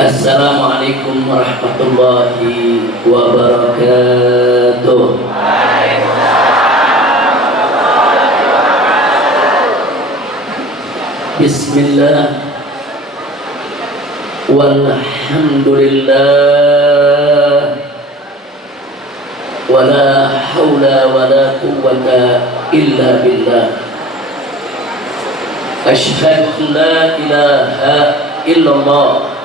Assalamualaikum warahmatullahi wabarakatuh. Bismillah walhamdulillah wala hawla wala quwwata illa billah. Asyhadu an la ilaha illallah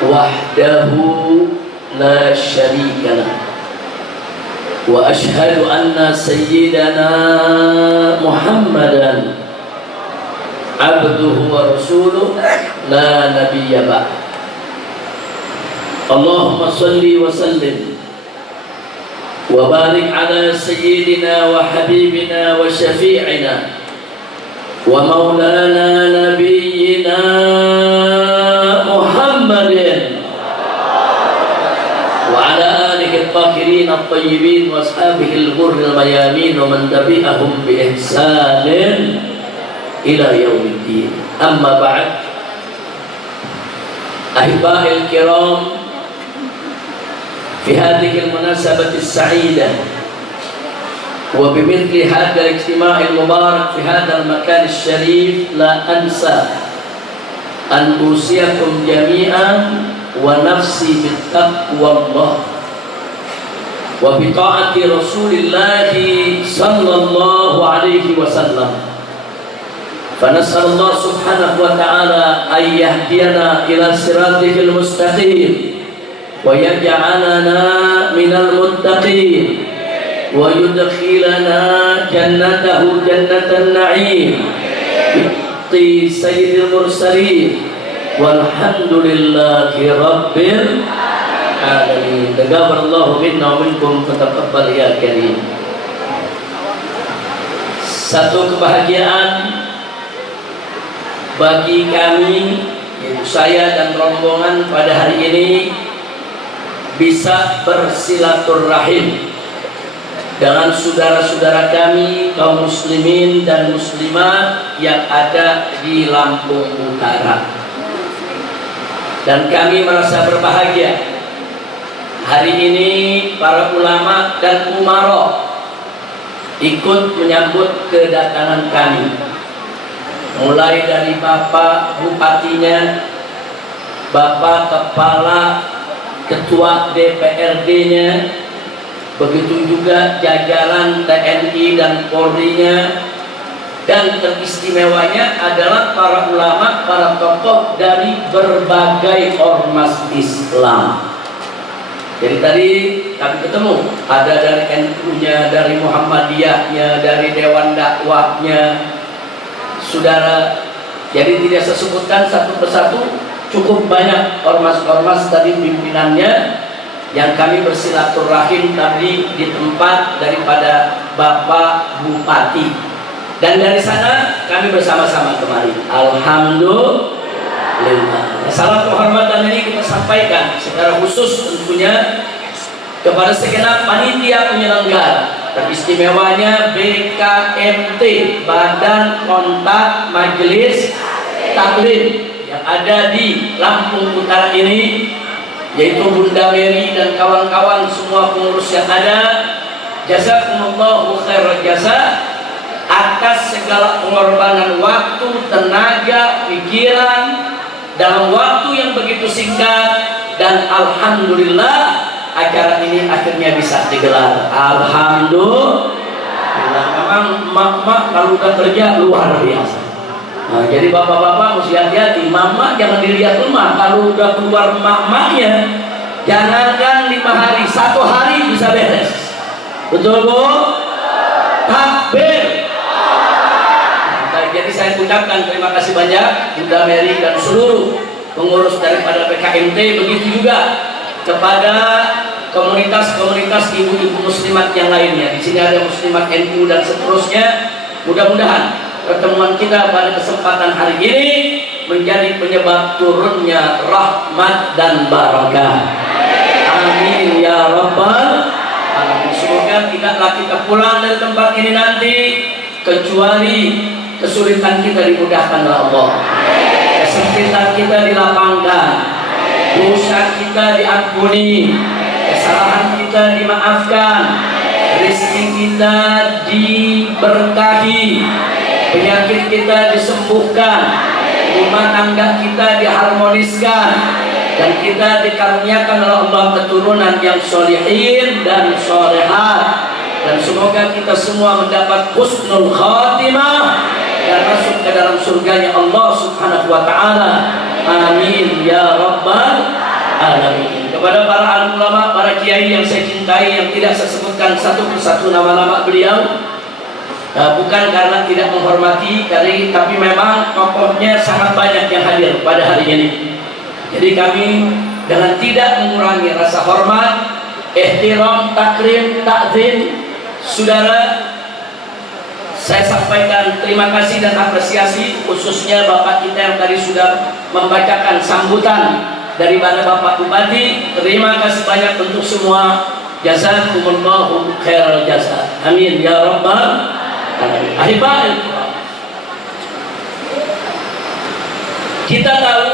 wahdahu la syarika lah, wa asyhadu anna sayyidana Muhammadan abduhu wa rasuluh la nabiyya ba'd. Allahumma salli wa sallim wa barik ala sayyidina wa habibina wa syafi'ina wa maulana nabiyyina Muhammadin wa ala alihi al-tahirin al-tayyibin wa ashabihi al-ghurri al-mayamin wa man tabi'ahum bi ihsanin ila yaumiddin. Amma ba'd. Ahibba'i al-kiram, fi hadhihi al-munasabati as-sa'idah wa bimithli hadha al-ijtima' al-mubarak fi hadha al-makan al-sharif, la ansa an usiyakum jami'an wa nafsi bittaqwallah wa bi ta'ati Rasulillah sallallahu alaihi wasallam. فنسأل الله سبحانه وتعالى أن يهدينا إلى صراطه المستقيم ويجعلنا من المتقين ويدخلنا جنته جنة النعيم بإذن سيد المرسلين والحمد لله رب العالمين. تقبل الله منا ومنكم فتقبل يا كريم. Satu kebahagiaan bagi kami, yaitu saya dan rombongan pada hari ini, bisa bersilaturahim dengan saudara-saudara kami kaum muslimin dan muslimat yang ada di Lampung Utara. Dan kami merasa berbahagia hari ini para ulama dan umara ikut menyambut kedatangan kami, mulai dari Bapak Bupatinya, Bapak Kepala Ketua DPRD-nya, begitu juga jajaran TNI dan Polri-nya, dan teristimewanya adalah para ulama, para tokoh dari berbagai ormas Islam. Jadi tadi kami ketemu, ada dari NU-nya, dari Muhammadiyah-nya, dari Dewan Dakwahnya, saudara. Jadi tidak saya sebutkan satu persatu, cukup banyak ormas-ormas tadi pimpinannya yang kami bersilaturahim tadi di tempat daripada Bapak Bupati. Dan dari sana kami bersama-sama kemari. Alhamdulillah. Salam penghormatan ini kita sampaikan secara khusus tentunya kepada segenap panitia penyelenggara, teristimewanya BKMT, Badan Kontak Majelis Taklim, yang ada di Lampung Utara ini, yaitu Bunda Mary dan kawan-kawan semua pengurus yang ada. Jazakumullahu khairal jazaa atas segala pengorbanan waktu, tenaga, pikiran dalam waktu yang begitu singkat, dan alhamdulillah acara ini akhirnya bisa digelar. Alhamdulillah. Memang emak-emak kalau udah kerja luar biasa. Nah, jadi bapak-bapak mesti hati-hati. Mama jangan dilihat rumah. Kalau udah keluar emak-emaknya, jangankan 5 hari, 1 hari bisa beres. Betul Bu? Takbir. Jadi saya ucapkan terima kasih banyak Bunda Mary dan seluruh pengurus daripada PKMT, begitu juga kepada komunitas-komunitas ibu-ibu muslimat yang lainnya. Di sini ada muslimat NU dan seterusnya. Mudah-mudahan pertemuan kita pada kesempatan hari ini menjadi penyebab turunnya rahmat dan barakah. Amin ya rabbal alamin. Semoga tidaklah kita pulang dari tempat ini nanti kecuali kesulitan kita dimudahkan oleh Allah, kesempitan kita dilapangkan, dosa kita diampuni, kesalahan kita dimaafkan, rezeki kita diberkahi, penyakit kita disembuhkan, rumah tangga kita diharmoniskan, dan kita dikaruniakan oleh Allah keturunan yang solihin dan solehat. Dan semoga kita semua mendapat husnul khatimah dan masuk ke dalam surganya Allah Subhanahu wa ta'ala. Amin ya rabbal alamin. Kepada para alim ulama, para kiai yang saya cintai, yang tidak saya sebutkan satu persatu nama-nama beliau, bukan karena tidak menghormati, tapi memang tokohnya sangat banyak yang hadir pada hari ini. Jadi kami dengan tidak mengurangi rasa hormat, ihtiram, takrim, takzim, saudara, saya sampaikan terima kasih dan apresiasi khususnya Bapak kita yang tadi sudah membacakan sambutan daripada Bapak Bupati. Terima kasih banyak untuk semua. Jazakumullahu khairal jazaa. Amin ya rabbal alamin. Ahibahil, kita tahu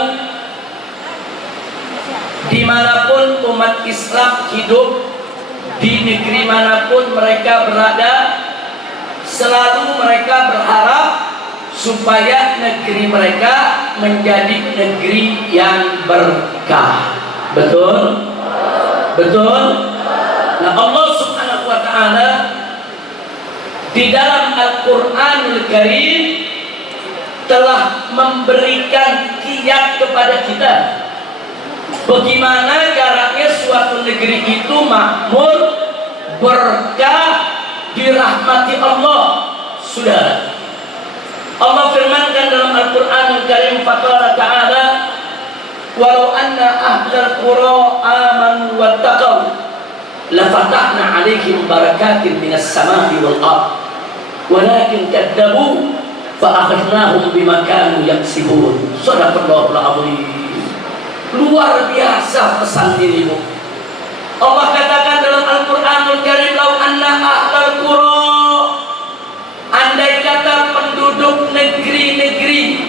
dimanapun umat Islam hidup, di negeri manapun mereka berada, selalu mereka berharap supaya negeri mereka menjadi negeri yang berkah. Betul? Betul? Nah, Allah Subhanahu wa ta'ala di dalam Al-Quranul Karim telah memberikan kiat kepada kita bagaimana caranya suatu negeri itu makmur, berkah, dirahmati Allah. Saudara, Allah firmankan dalam Al-Quranul Karim, faqala ta'ala, walau anna ahlal qura amanu wattaqaw lafatahna 'alaihim barakatin minas samai wal ard walakin kadzabu fa akhadnahum bima kanu yaksibun. Shadaqallahul azim. Luar biasa pesan dirimu. Allah katakan dalam Al-Quranul Karim, lau anna ahlal qura, andai kata penduduk negeri-negeri,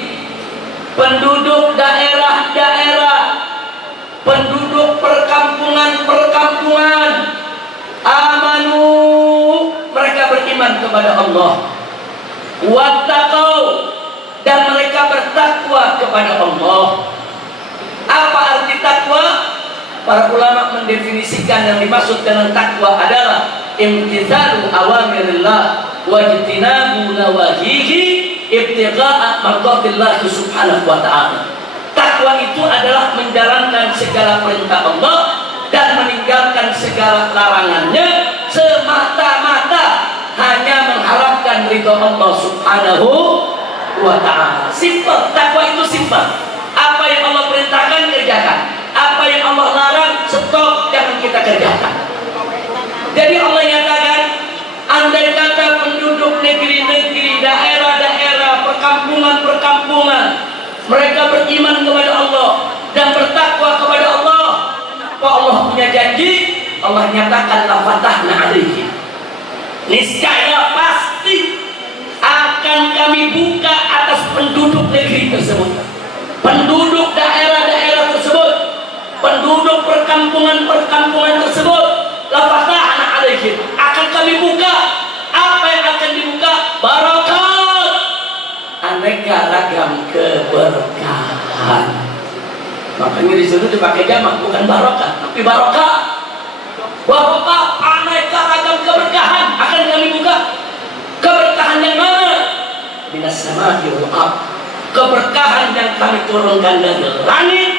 penduduk daerah-daerah, penduduk perkampungan-perkampungan, amanu, mereka beriman kepada Allah, wattaqau, dan mereka bertakwa kepada Allah. Apa arti takwa? Para ulama mendefinisikan yang dimaksud dengan takwa adalah imtithalu awamirillah wa ijtinabu nawahihi ibtigha'a mardatillah subhanahu wa ta'ala. Takwa itu adalah menjalankan segala perintah Allah dan meninggalkan segala larangannya semata-mata hanya mengharapkan ridha Allah subhanahu wa ta'ala. Simpel, takwa itu simpel. Apa yang Allah perintahkan, kerjakan. Apa yang Allah larang, stop, jangan kita kerjakan. Jadi Allah nyatakan, andai kata penduduk negeri-negeri, daerah-daerah, perkampungan-perkampungan, mereka beriman kepada Allah dan bertakwa kepada Allah, apa Allah punya janji? Allah nyatakan, la fatahna 'alaihim, niscaya pasti akan kami buka atas penduduk negeri tersebut, penduduk daerah-daerah tersebut, penduduk perkampungan-perkampungan tersebut, la fatahna 'alaihim, akan kami buka. Apa yang akan dibuka? Barakat, aneka ragam keberkahan. Makanya disuruh dipakai jamak, bukan barokah, tapi barokah. Barokah, aneka ragam keberkahan akan kami buka. Keberkahan yang mana? Minas samai wal ard, keberkahan yang kami turunkan dari langit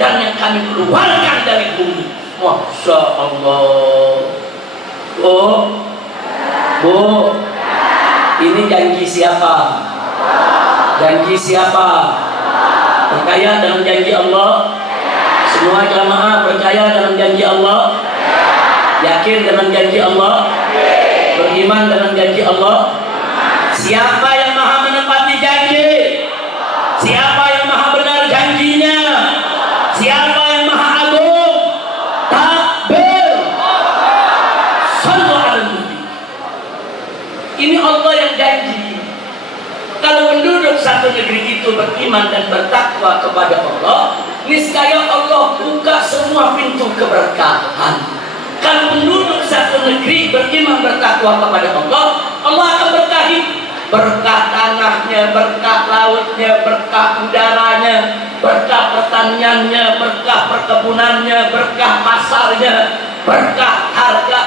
dan yang kami keluarkan dari bumi. Masya Allah. Bu, ini janji siapa? Janji siapa? Percaya dalam janji Allah? Semua jamaah percaya dalam janji Allah? Yakin dengan janji Allah? Beriman dengan janji Allah? Siapa yang maha menepati janji? Siapa yang maha benar janjinya? Siapa yang maha agung? Takbir. Sallu ala nabi. Ini Allah yang janji. Kalau penduduk satu negeri itu beriman dan bertakwa kepada Allah, niscaya Allah buka semua pintu keberkahan. Kalau penduduk satu negeri beriman bertakwa kepada Allah, Allah akan berkahi. Berkah tanahnya, berkah lautnya, berkah udaranya, berkah pertaniannya, berkah perkebunannya, berkah pasarnya, berkah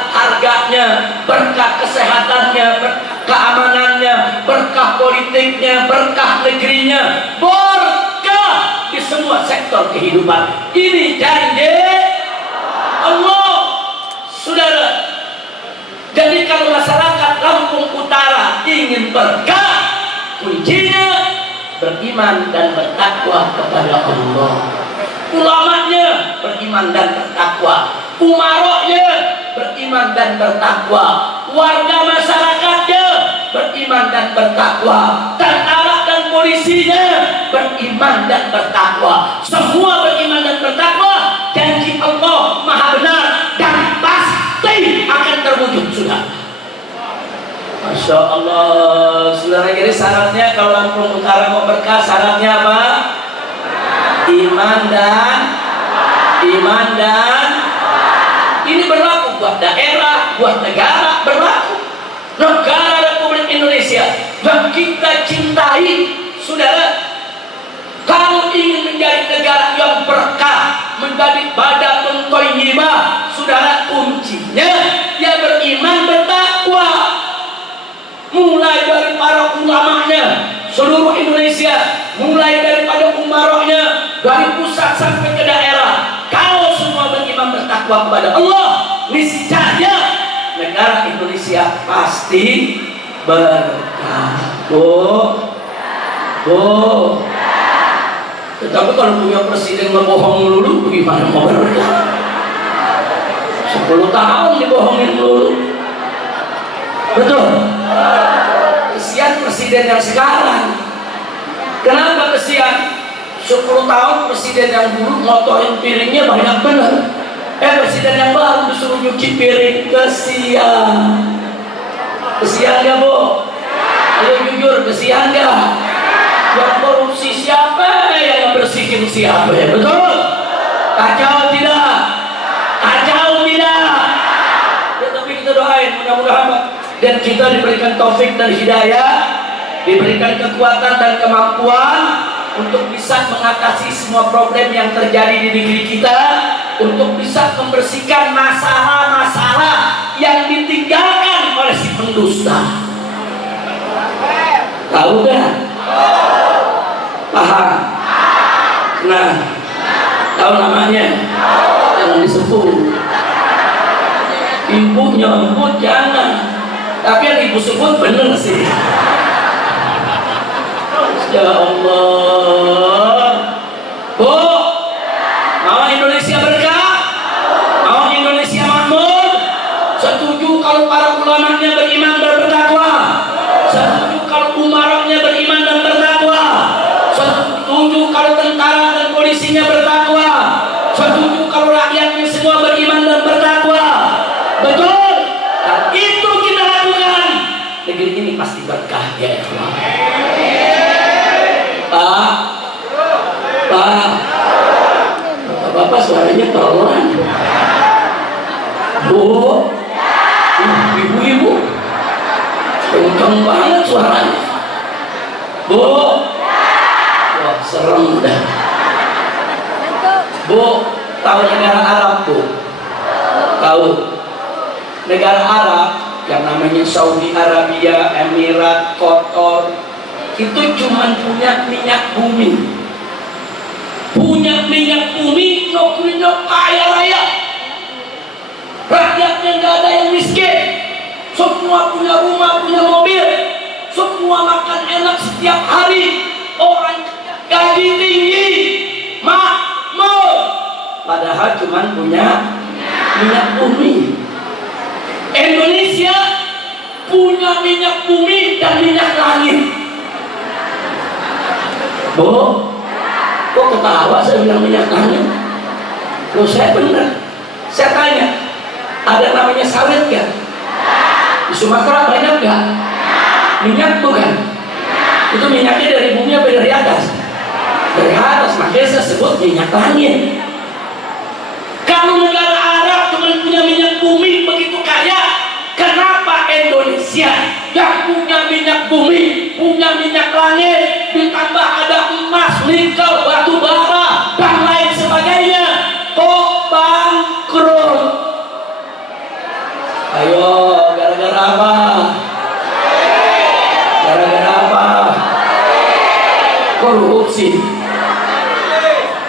harganya, berkah kesehatannya, berkah keamanannya, berkah politiknya, berkah negerinya, berkah di semua sektor kehidupan. Ini janji Allah, saudara. Jadi kalau masyarakat Lampung Utara ingin berkah, kuncinya beriman dan bertakwa kepada Allah. Ulamanya beriman dan bertakwa, umaroknya beriman dan bertakwa, warga masyarakatnya beriman dan bertakwa, tentara dan polisinya beriman dan bertakwa. Semua beriman dan bertakwa. Janji Allah maha benar dan pasti akan terwujud. Sudah, Masya Allah, saudara. Jadi syaratnya kalau Lampung Utara mau berkah, syaratnya apa? Iman dan ini berlaku buat daerah, buat negara, berlaku. Negara Republik Indonesia yang kita cintai, saudara, kalau ingin menjadi negara yang berkah, menjadi badatun thayyibah, saudara, kuncinya ya beriman bertakwa. Mulai dari para ulamanya seluruh Indonesia, mulai daripada umaroknya dari pusat sampai ke daerah, kalau semua beriman bertakwa kepada Allah, niscaya negara Indonesia pasti berkah. Tetapi kalau punya presiden berbohong dulu, bagaimana mau berkah? 10 tahun dibohongin dulu. Betul? Kesian presiden yang sekarang. Kenapa kesian? 10 tahun presiden yang dulu ngotorin piringnya banyak benar. Presiden yang baru disuruh nyuci piring. Kesian. Kesian gak, Bu? Ayo jujur, kesian gak? Yang korupsi siapa? Yang bersihin siapa? Betul? Kacau tidak? Kacau tidak? Ya, tapi kita doain mudah-mudahan dan kita diberikan taufik dan hidayah, diberikan kekuatan dan kemampuan untuk bisa mengatasi semua problem yang terjadi di negeri kita, untuk bisa membersihkan masalah-masalah yang ditinggalkan oleh si pendusta. Tahu gak? Paham? Nah, tahu namanya? Jangan disebut. Ibunya nyebut jangan. Tapi yang ibu sebut bener sih. Ya Allah. Bu, mau Indonesia berkah? Mau Indonesia makmur? Setuju kalau para ulamanya beriman dan bertakwa? Setuju kalau umaroknya beriman dan bertakwa? Setuju kalau tentara dan polisinya bertakwa? Setuju kalau rakyatnya semua beriman dan bertakwa? Betul? Dan itu kita lakukan, negeri ini pasti berkah ya Allah. Pak, Bapak suaranya pelan. Bu, ibu-ibu, kenceng banget suaranya. Bu, wah serem dah. Bu, tahu negara Arab, Bu? Tahu? Negara Arab yang namanya Saudi Arabia, Emirat, Qatar, itu cuma punya minyak bumi. Punya minyak bumi, negerinya kaya raya. Rakyatnya nggak ada yang miskin. Semua punya rumah, punya mobil. Semua makan enak setiap hari. Orang gaji tinggi, makmur. Padahal cuma punya minyak bumi. Indonesia punya minyak bumi dan minyak langit. Bu, kok ketawa saya bilang minyak langit? Loh, saya benar. Saya tanya, ada namanya sawit gak? Di Sumatera banyak gak? Minyak bukan? Itu minyaknya dari bumi apa dari atas? Dari atas, makanya saya disebut minyak langit. Kalau negara Arab cuma punya minyak bumi begitu kaya, kenapa Indonesia yang punya minyak bumi, punya minyak langit, ditambah ada emas, nikel, batu bara, dan lain sebagainya, kok bangkrut? Ayo, gara-gara apa? Gara-gara apa? Korupsi.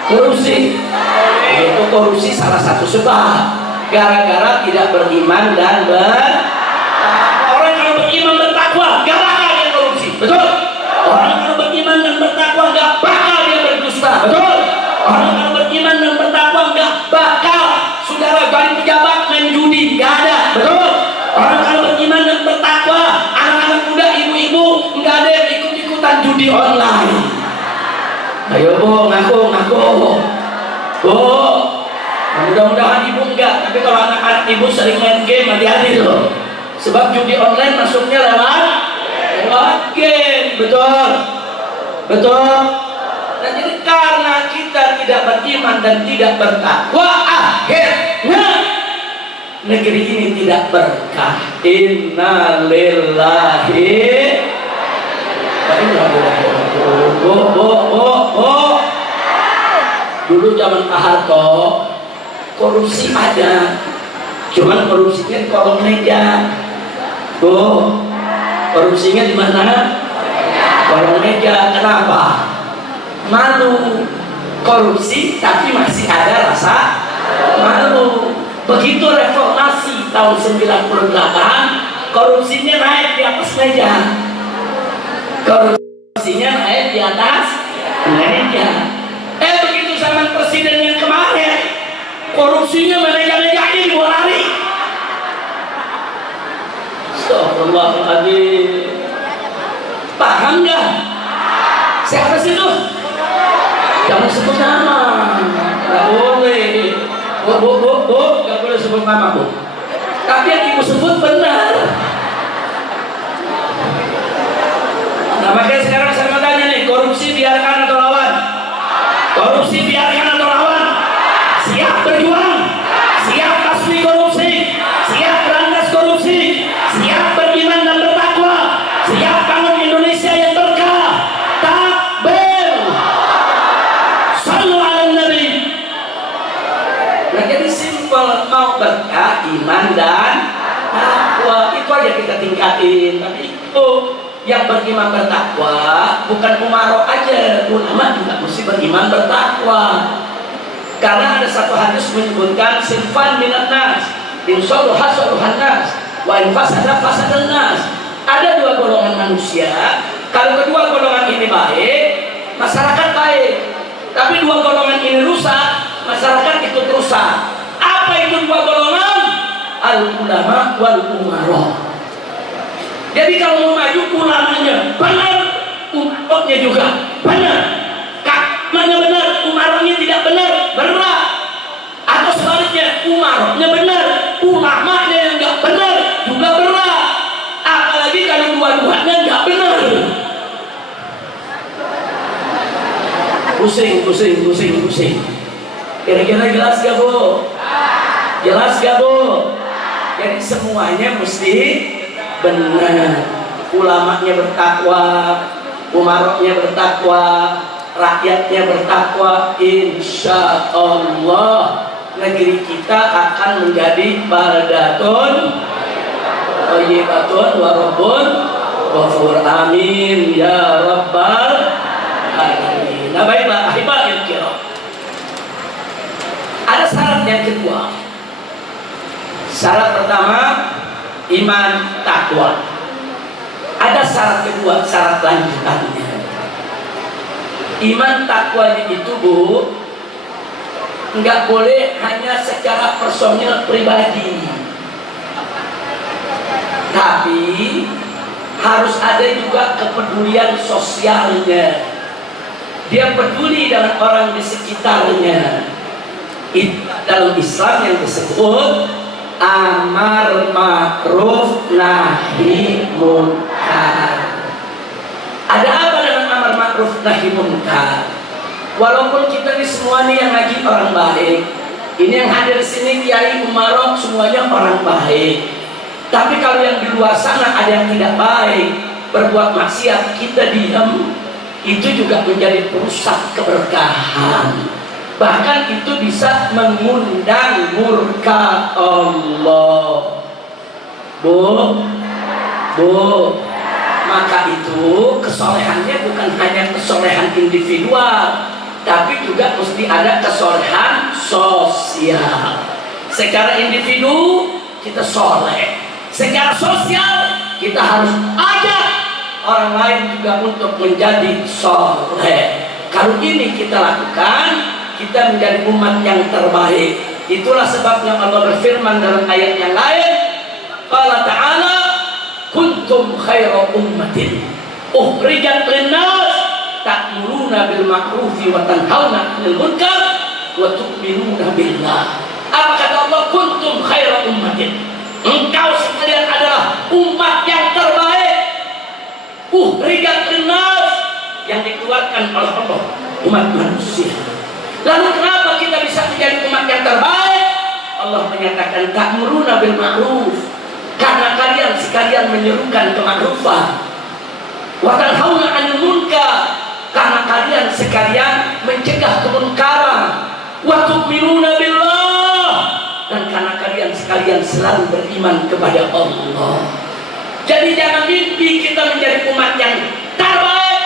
Itu korupsi salah satu sebab. Gara-gara tidak beriman dan orang kalau beriman bertakwa gak bakal dia korupsi, betul? Orang kalau beriman dan bertakwa gak bakal dia berdusta, betul? Orang kalau beriman dan bertakwa gak bakal saudara jadi pejabat main judi, gak ada, betul? Orang kalau beriman dan bertakwa, anak-anak muda, ibu-ibu gak ada yang ikut-ikutan judi online. Ayo Bu, ngaku Bu, mudah-mudahan ibu enggak, tapi kalau anak-anak ibu sering main game, hati-hati loh, sebab judi online masuknya lewat game, betul? Dan jadi karena kita tidak beriman dan tidak bertakwa, akhirnya negeri ini tidak berkah. Innalillahi wa inna ilaihi raji'un. Bu. Dulu zaman Pak Harto korupsi ada, cuman korupsinya di kolong meja. Bu, korupsinya di mana? Kolong meja. Kenapa? Malu. Korupsi tapi masih ada rasa malu. Begitu reformasi tahun 98, korupsinya naik di atas meja. Korupsinya naik di atas meja. Begitu zaman presiden yang kemarin, korupsinya meja-meja ini dibawa lari. Astagfirullahaladzim. Paham nggak? Siapa sih itu? Jangan sebut nama. Nggak boleh. Bu, nggak boleh sebut nama, Bu. Tapi yang ibu sebut benar. Nah, makanya sekarang saya mau tanya nih, korupsi biarkan atau lawan? Korupsi biarkan atau lawan? Siap berjuang? Siap basmi korupsi? Siap berantas korupsi? Siap beriman dan bertakwa? Siap bangun Indonesia yang berkah? Takbir! Sallu ala Nabi. Nah, jadi simpel, mau berkah, iman dan takwa, itu aja kita tingkatin. Tapi itu yang beriman bertakwa bukan umarok aja, ulama juga mesti beriman bertakwa. Karena ada satu hadis menyebutkan sinfan minat nas, insyaallah hasaluhan nas, wa in fasada fasadan nas. Ada dua golongan manusia. Kalau kedua golongan ini baik, masyarakat baik. Tapi dua golongan ini rusak, masyarakat ikut rusak. Apa itu dua golongan? Al ulama wal umarok. Jadi kalau mau maju ulamanya benar, umatnya juga benar. Kakmanya benar, umarnya tidak benar, berat. Atau sebaliknya, umarnya benar, ulamanya yang nggak benar juga berat. Apalagi kalau dua-duanya nggak benar. Pusing. Kira-kira jelas gak, Bu? Jelas gak, Bu? Jadi semuanya mesti benar. Ulamanya bertakwa, umaroknya bertakwa, rakyatnya bertakwa. Insya Allah negeri kita akan menjadi baldatun thayyibatun wa rabbun ghafur. Amin ya rabbal alamin. Nah, baiklah ahibahil kiram, ada syarat yang kedua. Syarat pertama iman takwa. Ada syarat kedua, syarat lanjutannya. Iman takwanya itu, Bu, nggak boleh hanya secara personil pribadi, tapi harus ada juga kepedulian sosialnya. Dia peduli dengan orang di sekitarnya. Itu dalam Islam yang disebut amar ma'ruf nahi munkar. Ada apa dengan amar ma'ruf nahi munkar? Walaupun kita ini semua nih yang ngaji orang baik, ini yang hadir di sini Kiai Umarok semuanya orang baik. Tapi kalau yang di luar sana ada yang tidak baik, berbuat maksiat, kita diam, itu juga menjadi perusak keberkahan. Bahkan itu bisa mengundang murka Allah. Bu, maka itu kesolehannya bukan hanya kesolehan individual, tapi juga mesti ada kesolehan sosial. Secara individu kita soleh, secara sosial kita harus ajak orang lain juga untuk menjadi soleh. Kalau ini kita lakukan, kita menjadi umat yang terbaik. Itulah sebabnya Allah berfirman dalam ayat yang lain, Qala ta'ala, kuntum khaira ummatin ukhrijat linnas ta'muruna bil ma'rufi wa tanhauna 'anil munkar wa tu'minuna billah. Apa kata Allah? Kuntum khaira ummatin, engkau sekalian adalah umat yang terbaik. Ukhrijat linnas, yang dikeluarkan oleh Allah, umat manusia. Lalu kenapa kita bisa menjadi umat yang terbaik? Allah menyatakan ta'muruna bil ma'ruf, karena kalian sekalian menyerukan kemakrufan. Wa tanhauna 'anil munkar, karena kalian sekalian mencegah kemunkaran. Wa tu'minuna billah, dan karena kalian sekalian selalu beriman kepada Allah. Jadi jangan mimpi kita menjadi umat yang terbaik.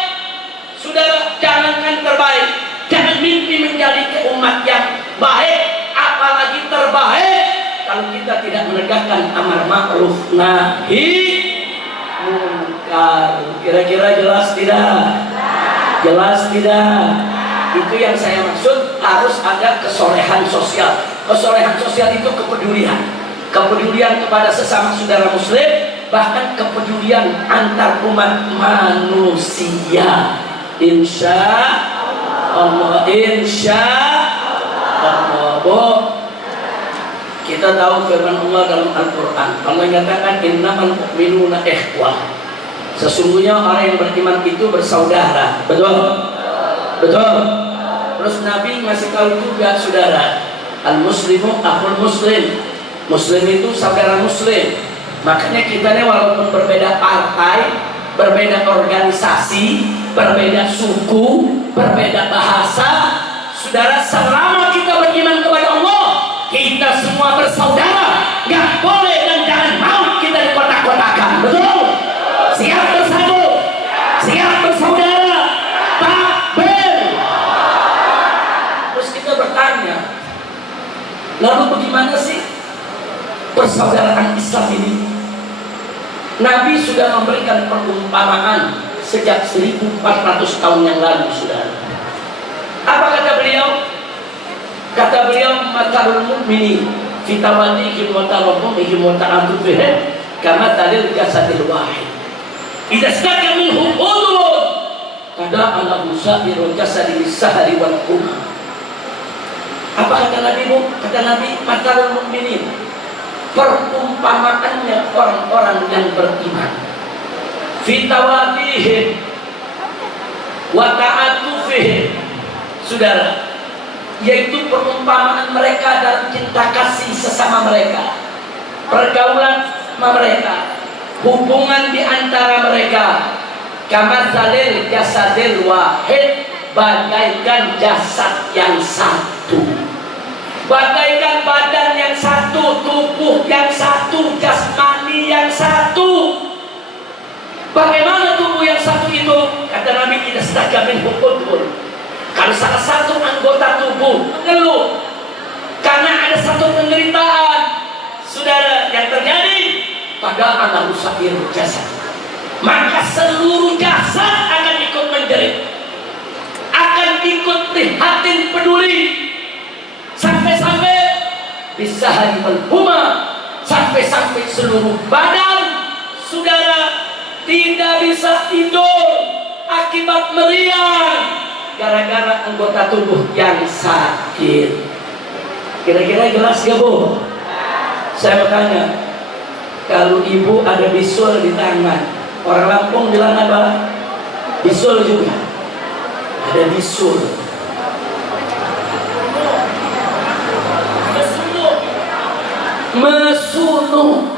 Saudara, jangankan terbaik, jangan mimpi menjadi umat yang baik, apalagi terbaik kalau kita tidak menegakkan amar ma'ruf nahi munkar. Kira-kira jelas tidak? Jelas tidak? Itu yang saya maksud, harus ada kesolehan sosial. Kesolehan sosial itu kepedulian, kepedulian kepada sesama saudara muslim, bahkan kepedulian antar umat manusia. Insya Allah, insya Allah. Kita tahu firman Allah dalam Al-Quran. Allah menyatakan innamal mu'minuna ikhwah. Sesungguhnya orang yang beriman itu bersaudara. Betul? Betul? Terus Nabi ngasih tahu juga, saudara, al-muslimu akhul muslim. Muslim itu saudara muslim. Makanya kita ini walaupun berbeda partai, berbeda organisasi, berbeda suku, berbeda bahasa, saudara, selama kita beriman kepada Allah, kita semua bersaudara. Gak boleh dan jangan mau kita dikotak-kotakan. Betul? Siap bersatu, siap bersaudara, takbir. Terus kita bertanya, lalu bagaimana sih persaudaraan Islam ini? Nabi sudah memberikan perumpamaan sejak 1400 tahun yang lalu, saudara. Apa kata beliau? Kata beliau, matalul mu'mini fi tawadihim wa tarahumihim wa ta'atufihim kama talil jasadil wahid idza staka minhum udhun kada ala musa'irul jasadil sahari wal qumah. Apa kata Nabi? Kata Nabi, matalul mu'minin, perumpamaannya orang-orang yang beriman, fi tawadihim wa ta'atufihim, saudara, yaitu perumpamaan mereka dalam cinta kasih sesama mereka, pergaulan mereka, hubungan di antara mereka, kamatzalil jasadil wahid, bagaikan jasad yang satu, bagaikan badan yang satu, tubuh yang satu, jasmani yang satu. Bagaimana tubuh yang satu itu? Kata Nabi, tidak sedekah min hukudun. Kalau salah satu anggota tubuh mengeluh karena ada satu penderitaan, saudara, yang terjadi pada anak rusair jasad, maka seluruh jasad akan ikut menjerit, akan ikut prihatin, peduli, sampai-sampai bisa hari menghuma, sampai-sampai seluruh badan saudara tidak bisa tidur akibat meriang gara-gara anggota tubuh yang sakit. Kira-kira jelas gak, Bu? Saya bertanya, kalau ibu ada bisul di tangan, orang Lampung bilang apa? Bisul juga. Ada bisul. mesunu.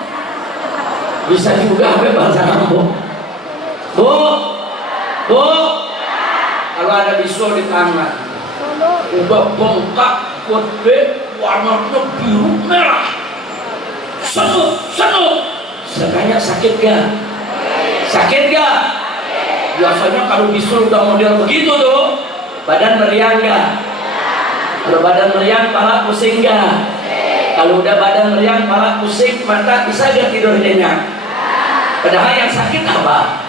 Bisa juga apa bahasa kamu? Bu, bu, kalau ada bisul di tangan, udah bengkak, gede, warnanya biru merah, senut, sekanya sakit gak? Sakit gak? Biasanya kalau bisul udah model begitu tuh, badan meriang gak? Kalau badan meriang, pala pusing gak? Kalau udah badan meriang, pala pusing, mata bisa gak tidur nyenyak? Padahal yang sakit apa?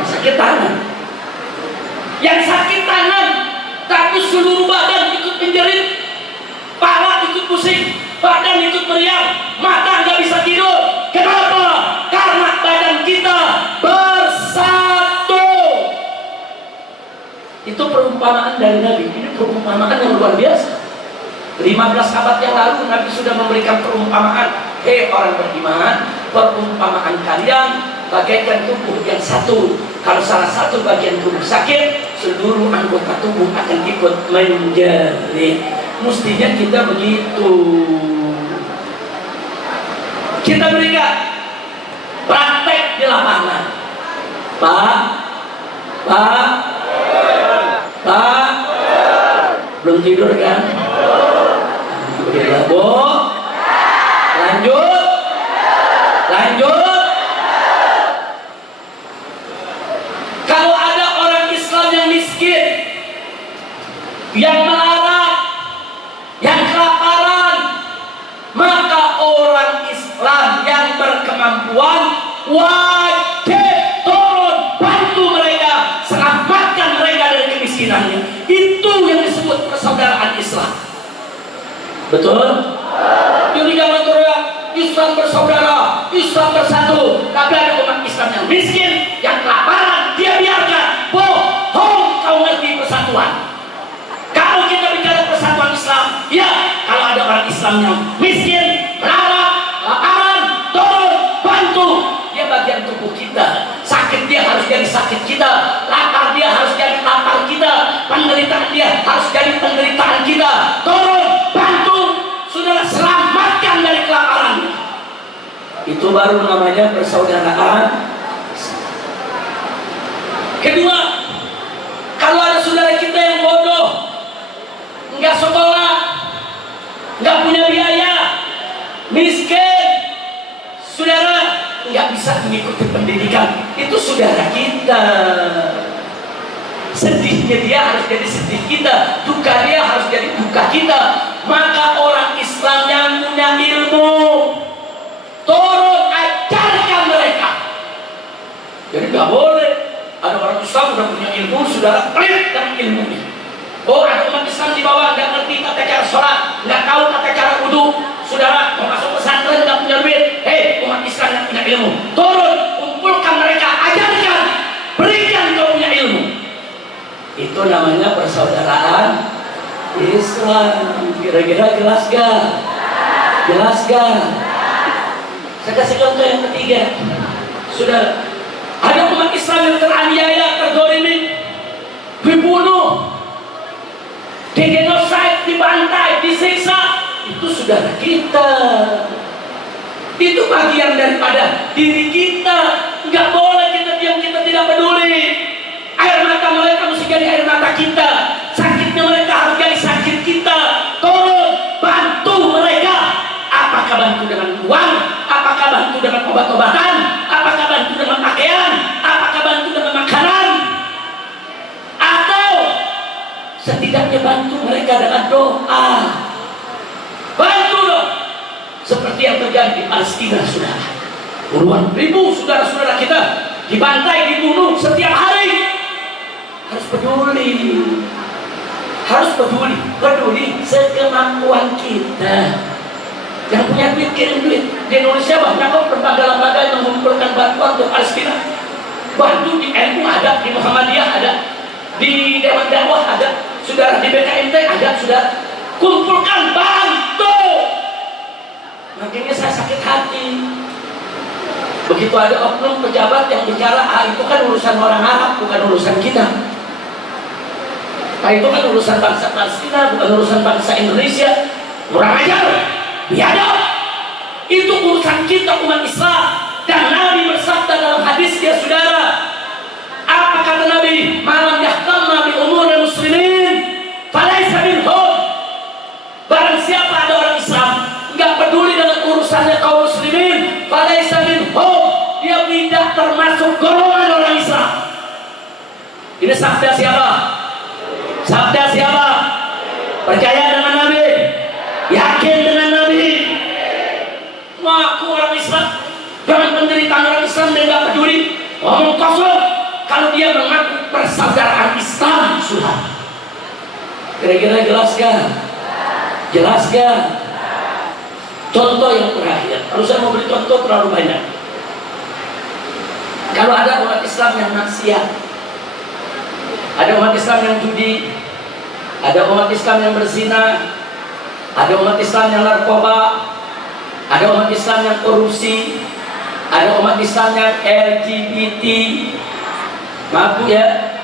Yang sakit tangan. Yang sakit tangan, tapi seluruh badan ikut menjerit, pala ikut pusing, badan ikut meriang, mata nggak bisa tidur. Kenapa? Karena badan kita bersatu. Itu perumpamaan dari Nabi. Ini perumpamaan yang luar biasa. 15 abad yang lalu Nabi sudah memberikan perumpamaan. Hei orang beriman, perumpamaan kalian bagaikan tubuh yang satu. Kalau salah satu bagian tubuh sakit, seluruh anggota tubuh akan ikut menjerit. Mestinya kita begitu. Kita berikan praktek di lapangan. Pak, belum tidur kan? Bu, lanjut. Kalau ada orang Islam yang miskin, yang melarat, yang kelaparan, maka orang Islam yang berkemampuan wajib turun bantu mereka, selamatkan mereka dari kemiskinannya. Itu yang disebut persaudaraan Islam. Betul? Jadi jangan teriak Islam bersaudara, Islam bersatu, tapi ada umat Islam yang miskin, yang kelaparan, dia biarkan. Bohong, kau ngerti persatuan. Kalau kita bicara persatuan Islam, ya, kalau ada orang Islam yang miskin, melarat, kelaparan, turun, bantu, dia bagian tubuh kita. Sakit dia harus jadi sakit kita, lapar dia harus jadi lapar kita, penderitaan dia harus jadi penderitaan kita. Turun, bantu, saudara, selamatkan dari kelaparan. Itu baru namanya persaudaraan. Kedua, kalau ada saudara kita yang bodoh, nggak sekolah, nggak punya biaya, miskin, saudara nggak bisa mengikuti pendidikan, itu saudara kita. Sedihnya dia harus jadi sedih kita, duka dia harus jadi duka kita. Maka orang Islam yang punya ilmu, turun ajarkan mereka. Jadi nggak boleh ada orang Islam sudah punya ilmu, saudara pelit dengan ilmunya. Oh, ada umat Islam di bawah nggak ngerti tata cara sholat, nggak tahu tata cara wudhu, saudara mau masuk pesantren nggak punya duit. Hei, umat Islam yang punya ilmu, turun, kumpulkan mereka, ajarkan, berikan kau punya ilmu. Itu namanya persaudaraan Islam. Kira-kira jelas gak? Jelas gak? Saya kasih contoh yang ketiga. Sudah ada umat Islam yang teraniaya, terzalimi, dibunuh, digenosid, dibantai, disiksa. Itu saudara kita. Itu bagian daripada diri kita. Nggak boleh kita diam, kita tidak peduli. Air mata mereka mesti jadi air mata kita. Sakitnya mereka harus jadi sakit kita. Tolong bantu mereka. Apakah bantu dengan uang? Apakah bantu dengan obat-obatan? Apakah bantu dengan pakaian? Apakah bantu dengan makanan? Atau setidaknya bantu mereka dengan doa. Bantu dong. Seperti yang terjadi di Palestina, saudara. Puluhan ribu saudara-saudara kita dibantai, dibunuh setiap hari. Harus peduli sekemampuan kita. Yang punya duit kirim duit. Di Indonesia banyak kok lembaga-lembaga yang mengumpulkan bantuan untuk Palestina. Bantu di NU ada, di Muhammadiyah ada, di Dewan Dakwah ada, saudara, di BKMT ada, sudah kumpulkan, bantu. Makanya saya sakit hati. Begitu ada oknum pejabat yang bicara, itu kan urusan orang Arab, bukan urusan kita. Itu kan urusan bangsa Palestina, bukan urusan bangsa Indonesia. Kurang ajar, biadab. Itu urusan kita umat Islam. Dan Nabi bersabda dalam hadisnya, saudara, apa kata Nabi? Malam yahtamma bi umuril muslimin falaysa minhum. Barang siapa ada orang Islam nggak peduli dengan urusannya kaum muslimin, falaysa minhum, dia tidak termasuk golongan orang Islam. Ini sabda siapa? Sabda siapa? Percaya dengan Nabi? Yakin dengan Nabi? Ngaku orang Islam, jangan penderitaan orang Islam dia nggak peduli, ngomong kosong. Kalau dia mengaku persaudaraan Islam, sudah. Kira-kira jelas kan? Jelas kan? Contoh yang terakhir, kalau saya mau beri contoh terlalu banyak. Kalau ada umat Islam yang maksiat, ada umat Islam yang judi, ada umat Islam yang berzina, ada umat Islam yang narkoba, ada umat Islam yang korupsi, ada umat Islam yang LGBT. Maaf Bu ya,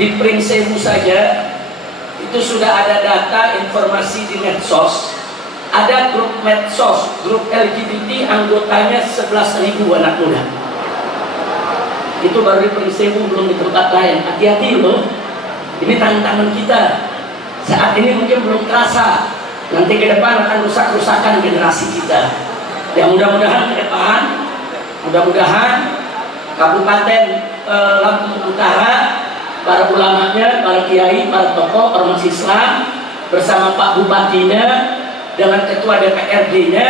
di Pringsewu saja itu sudah ada data informasi di medsos. Ada grup medsos, grup LGBT anggotanya 11.000 anak muda. Itu baru di Pringsewu, belum di tempat lain. Hati-hati loh, ini tantangan kita. Saat ini mungkin belum terasa, nanti ke depan akan rusak-rusakan generasi kita. Ya mudah-mudahan ke depan, mudah-mudahan Kabupaten Lampung Utara, para ulamanya, para kiai, para tokoh ormas Islam bersama Pak Bupatinya dengan Ketua DPRD-nya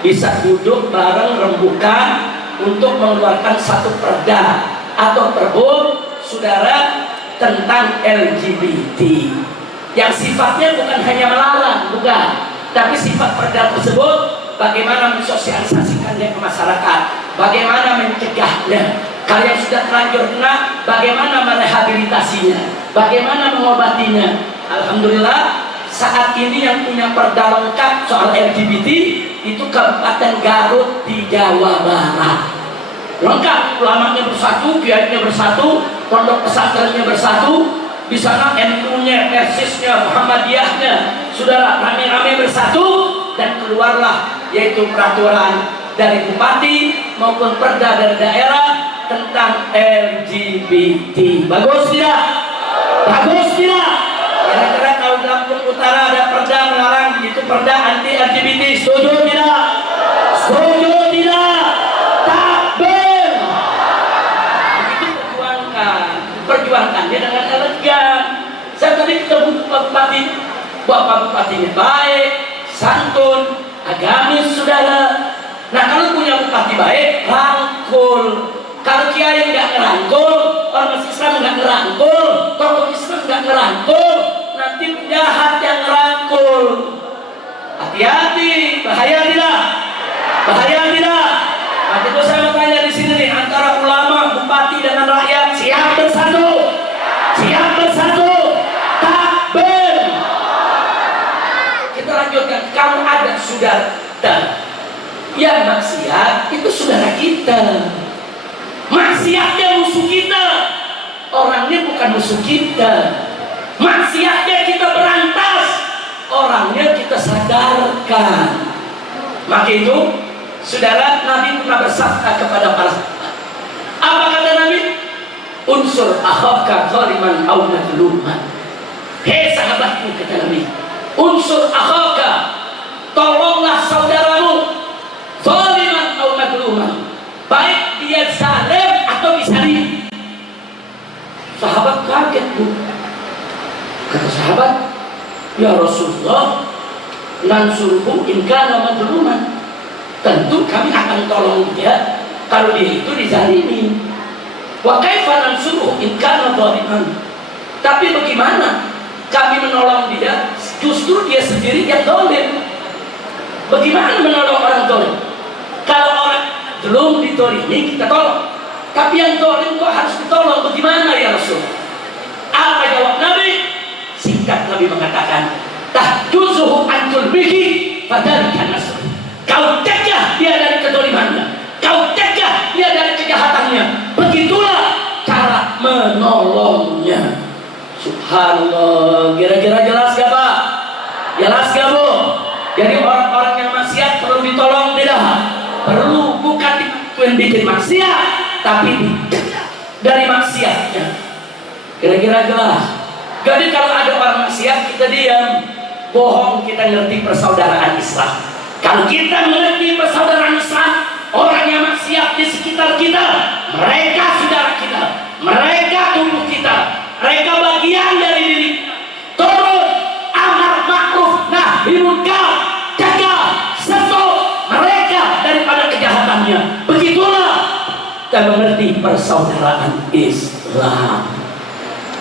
bisa duduk bareng rembukan untuk mengeluarkan satu perda atau perbuk, saudara, tentang LGBT yang sifatnya bukan hanya melarang, bukan, tapi sifat perda tersebut bagaimana mensosialisasikannya ke masyarakat, bagaimana mencegahnya. Kalau yang sudah terlanjur kena, bagaimana merehabilitasinya, bagaimana mengobatinya. Alhamdulillah saat ini yang punya perda lengkap soal LGBT itu Kabupaten Garut di Jawa Barat. Lengkap, ulamanya bersatu, kiainya bersatu, pondok pesantrennya bersatu, di sana NU-nya, persisnya, Muhammadiyahnya, saudara, rame-rame bersatu, dan keluarlah yaitu peraturan dari bupati maupun perda dari daerah tentang LGBT. Bagus tidak? Bagus tidak? Kira-kira kalau di Lampung Utara ada perda melarang, itu perda anti LGBT, setuju tidak? Setuju tidak? Takbir. Begitu perjuangkannya dengan elegan. Saya tadi ketemu Pak Bupati, Bapak Bupatinya baik, santun, agamis, saudara. Nah kalau punya bupati baik, rangkul. Kalau kiai nggak ngerangkul, ormas Islam nggak ngerangkul, tokoh Islam nggak ngerangkul, nanti penjahat yang ngerangkul. Hati-hati, bahaya tidak? Bahaya tidak? Nanti itu saya mau tanya di sini nih, antara ulama, bupati dengan rakyat siap bersatu, siap bersatu, takbir. Kita lanjutkan. Kalau ada saudara yang maksiat, itu saudara kita. Maksiatnya musuh kita, orangnya bukan musuh kita. Maksiatnya kita berantas, orangnya kita sadarkan. Maka itu, saudara, Nabi pernah bersabda kepada para sahabat. Apa kata Nabi? Unsur akhaka zaliman aw mazluman. Hei sahabatku, kata Nabi, unsur akhaka, tolonglah saudaramu, zaliman aw mazluman, baik dia zalim atau disalimi. Sahabat kaget Bu. Kata sahabat, ya Rasulullah, nansuruhu in kana madluman. Tentu kami akan tolong dia kalau dia itu dizalimi. Wa kaifa nansuruhu in kana zaliman. Tapi bagaimana kami menolong dia justru dia sendiri yang zalim? Bagaimana menolong orang zalim? Kalau orang belum ditolimi kita tolong, tapi yang zalim kok harus ditolong? Bagaimana ya Rasul? Apa jawab Nabi? Singkat Nabi mengatakan, tahjuzuhu an zulmihi fadzalika nasr. Kau cegah dia dari kezalimannya, kau cegah dia dari kejahatannya, begitulah cara menolongnya. Subhanallah. Kira-kira jelas gak Pak? Jelas gak Bu? Jadi orang-orang yang maksiat perlu ditolong bikin maksiat, tapi dari maksiatnya. Kira-kira jelas. Jadi kalau ada orang maksiat kita diam, bohong, kita ngerti persaudaraan Islam. Kalau kita mengerti persaudaraan Islam, orang yang maksiat di sekitar kita, mereka saudara kita, mereka tubuh kita, mereka bagian dari diri kita. Turun amar ma'ruf nahi munkar, jaga sesuatu mereka daripada kejahatannya. Begitulah kita mengerti persaudaraan Islam.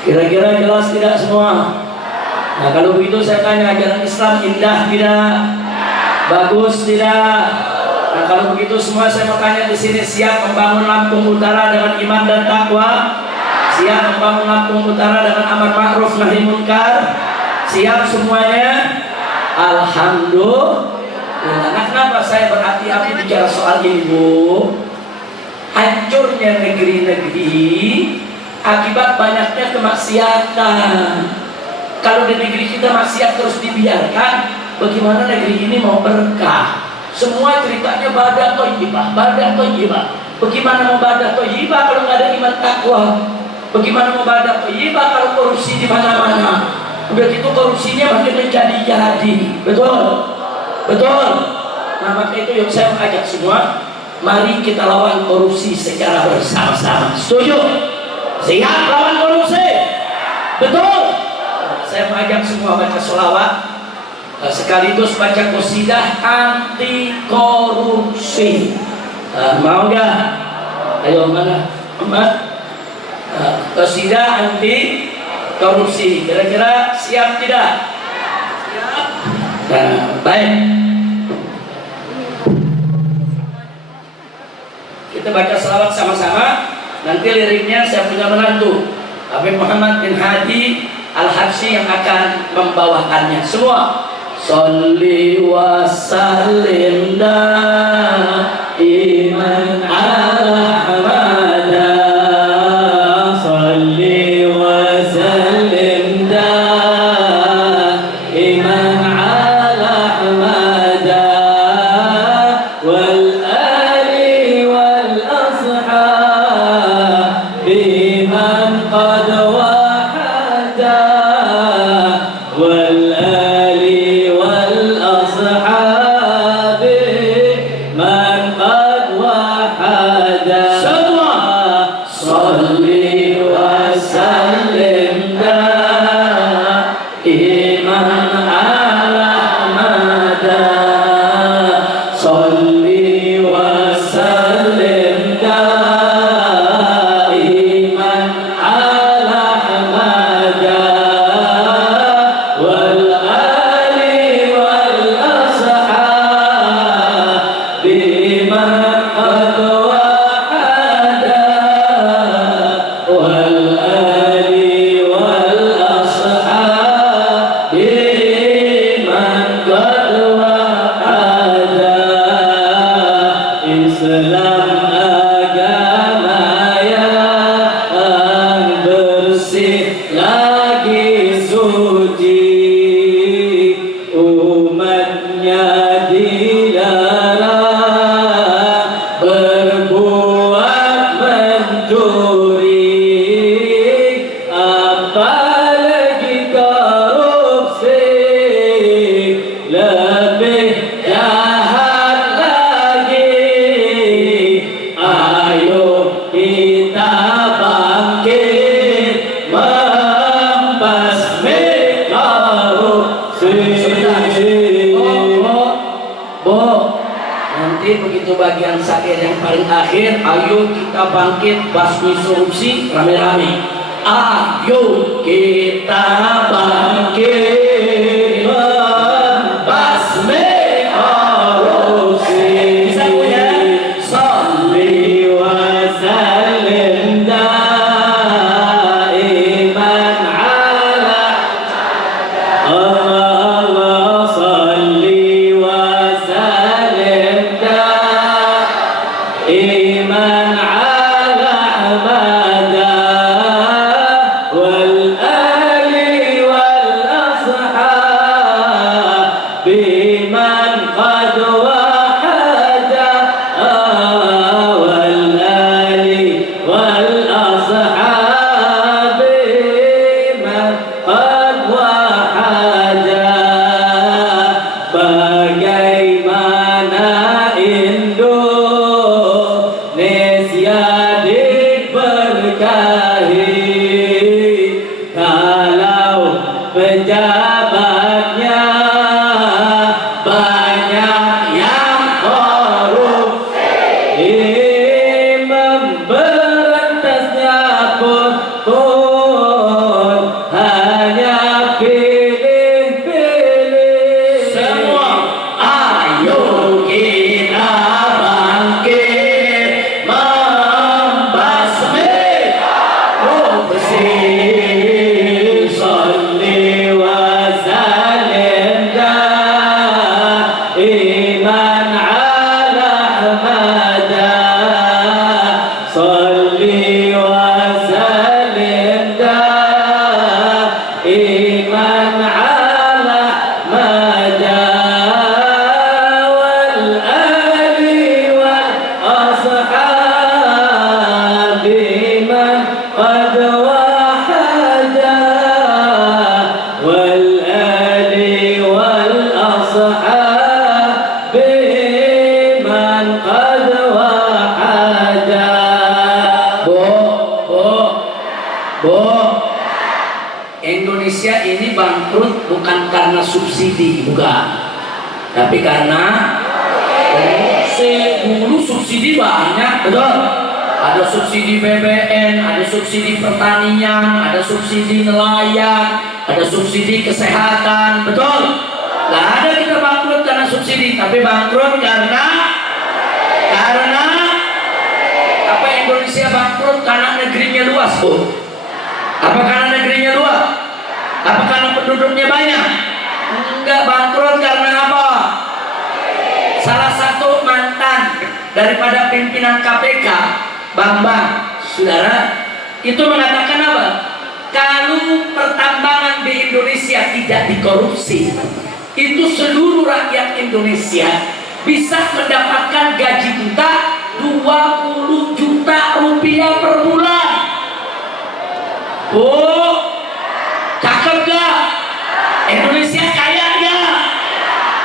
Kira-kira jelas tidak semua? Nah, kalau begitu saya tanya, ajaran Islam indah tidak? Bagus tidak? Nah, kalau begitu semua saya mau tanya di sini, siap membangun Lampung Utara dengan iman dan takwa? Siap membangun Lampung Utara dengan amar ma'ruf nahi munkar? Siap semuanya? Alhamdulillah. Nah, kenapa saya berhati-hati bicara soal ini, Bu? Hancurnya negeri-negeri akibat banyaknya kemaksiatan. Kalau di negeri kita maksiat terus dibiarkan, bagaimana negeri ini mau berkah? Semua ceritanya badah thayyibah, badah thayyibah. Bagaimana mau badah thayyibah kalau nggak ada iman takwa? Bagaimana mau badah thayyibah kalau korupsi di mana-mana? Udah gitu korupsinya makin menjadi-jadi. Betul? Betul? Nah, maka itu yang saya mengajak semua, mari kita lawan korupsi secara bersama-sama. Setuju? Siap lawan korupsi? Betul? Saya mengajak semua baca sholawat, sekaligus baca qasidah anti korupsi. Mau nggak? Ayo mana? Qasidah anti korupsi. Kira-kira siap tidak? Siap. Nah, baik. Kita baca sholawat sama-sama. Nanti liriknya saya punya menantu Habib Muhammad bin Hadi Al-Habsyi yang akan membawakannya. Semua sholli wa sallim daiman ala hamada, sholli wa sallim daiman ala hamada, wal ali wal ashab biman qad wahada, wal ali wal ashab man qad wahada. Semua sholli wa sallim daiman ala hamada, sholli wa sallim daiman ala hamada, wal ali wal ashab biman qad wahada, wal ali wal ashab biman qad wahada. Islam agama yang bersih lagi suci, umatnya dilarang berbuat mencuri, apalagi korupsi, lebih jahat lagi. Ayo kita bangkit membasmi korupsi. Bu, nanti begitu bagian sakit yang paling akhir, ayo kita bangkit basmi korupsi rame-rame. Ayo kita bangkit membasmi korupsi. Bisa punya? Sholli wa sallim daiman ala Allah, sholli wa sallim daiman ala hamada, wal ali pejabatnya banyak yang korupsi, memberantasnya pun hanya pilih-pilih. Semua ayo kita bangkit membasmi korupsi. Indonesia ini bangkrut bukan karena subsidi, bukan, tapi karena dulu subsidi banyak, betul. Ada subsidi BBM, ada subsidi pertanian, ada subsidi nelayan, ada subsidi kesehatan, betul. Gak ada kita bangkrut karena subsidi, tapi bangkrut karena apa? Indonesia bangkrut karena negerinya luas, apa karena negerinya luas? Apa karena penduduknya banyak? Enggak, bangkrut karena apa? Salah satu mantan daripada pimpinan KPK, Bambang, saudara, itu mengatakan apa? Kalau pertambangan di Indonesia tidak dikorupsi, itu seluruh rakyat Indonesia bisa mendapatkan gaji kita 20 juta rupiah per bulan. Cakep gak? Indonesia kaya gak?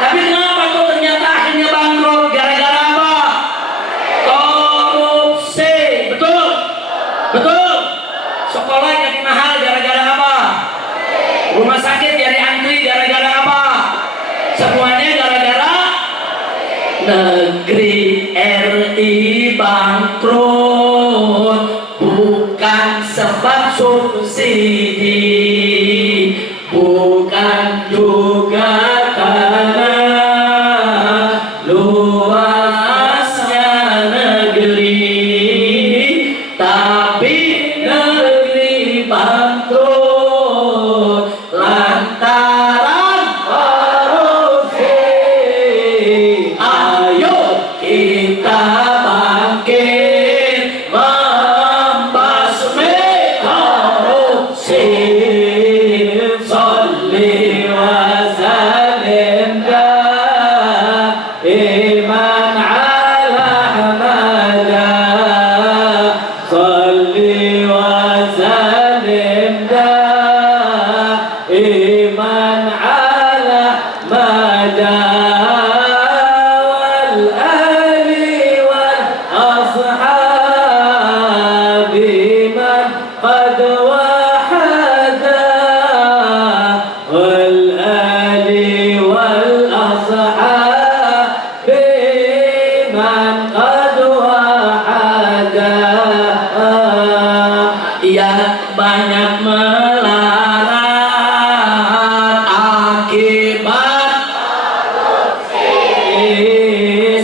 Tapi kenapa kok ternyata akhirnya bangkrut? Gara-gara apa? Korupsi. Betul? Betul? Sekolah jadi mahal gara-gara apa? Rumah sakit jadi antri gara-gara apa? Semuanya gara-gara negeri RI bangkrut, bukan sebab subsidi, bukan juga karena luasnya negeri, tapi negeri bangkrut lantaran korupsi. Ayo kita bangkit membasmi korupsi. Banyak melarat akibat korupsi,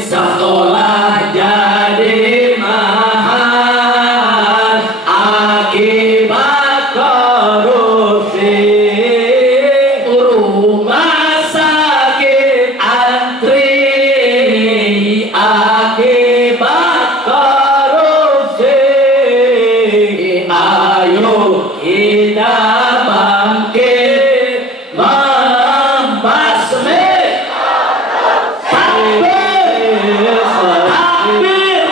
sekolah jadi mahal akibat korupsi, rumah sakit antri akibat korupsi. Ayo kita bangkit membasmi takbir, takbir.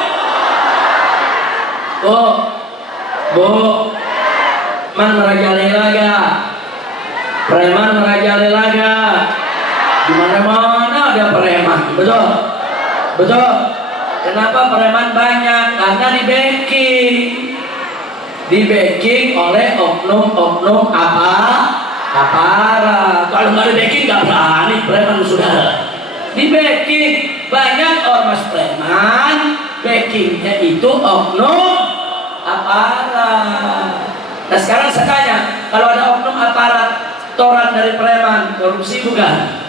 Bu, man merajalela gak? Preman merajalela gak? Di mana-mana ada preman, betul? Betul? Kenapa preman banyak? Karena di backing oleh oknum-oknum apa nggak di backing nggak berani preman saudara. Di backing banyak ormas preman, backingnya itu oknum aparat. Nah sekarang saya tanya, kalau ada oknum aparat toran dari preman, korupsi bukan?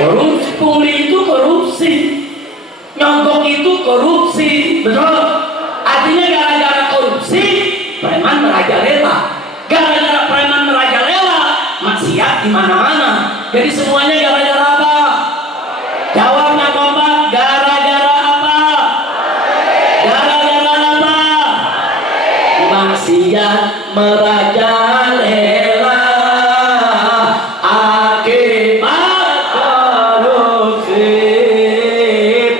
Korupsi. Pungli itu korupsi, nyogok itu korupsi, betul? Artinya gara-gara korupsi preman merajalela, gara-gara preman merajalela maksiat di mana-mana. Jadi semuanya gara-gara apa? Jawab Nak Kompak, gara-gara apa? Gara-gara apa? Maksiat merajalela akibat korupsi,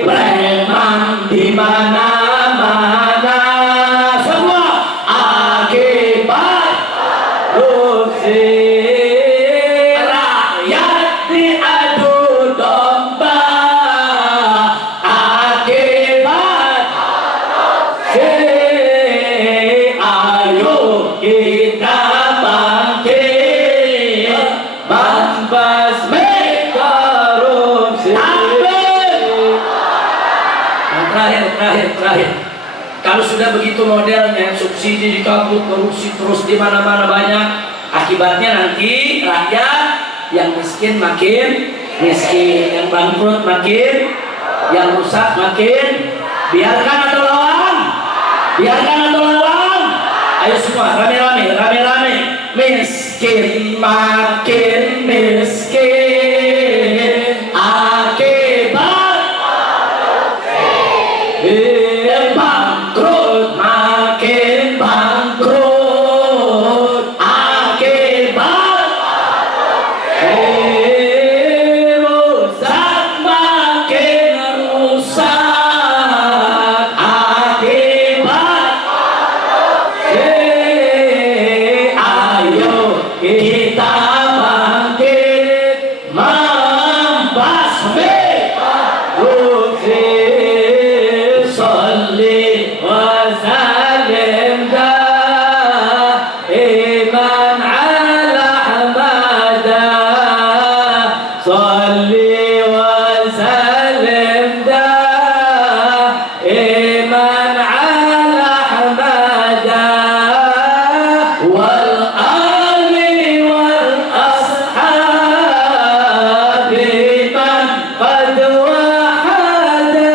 preman di mana-mana, semua akibat korupsi. Rakyat diadu domba akibat korupsi. Ayo kita bangkit, membasmi korupsi. Terakhir. Kalau sudah begitu modelnya, subsidi dikabut, korupsi terus di mana-mana banyak, akibatnya nanti rakyat yang miskin makin miskin, yang bangkrut makin, yang rusak makin. Biarkan atau lawan? Biarkan atau lawan? Ayo semua rame-rame. Miskin makin miskin akibat bangkrut makin bangkrut akibat rusak makin rusak akibat. Ayo kita bangkit, membasmi korupsi. Sholli wa sallim daiman ala Ahmada. Sholli wa sallim daiman ala Ahmada wal ali wal ashabi man qad wahada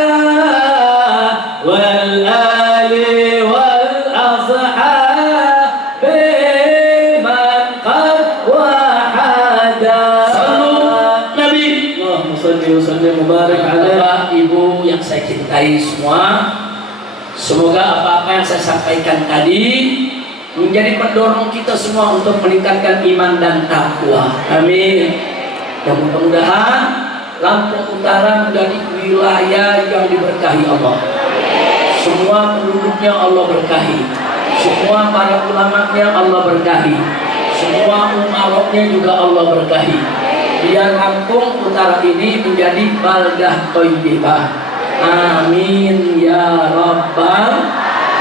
wal ali wal ashabi man qad wahada. Sallu Nabi. Allahumma shalli wa sallim wa barik ala. Bapak Ibu yang saya cintai semua, semoga apa-apa yang saya sampaikan tadi menjadi pendorong kita semua untuk meningkatkan iman dan takwa. Amin. Dan mudah-mudahan Lampung Utara menjadi wilayah yang diberkahi Allah. Semua penduduknya Allah berkahi, semua para ulamanya Allah berkahi, semua umaroknya juga Allah berkahi. Biar Lampung Utara ini menjadi baldah thayyibah. Amin ya rabbal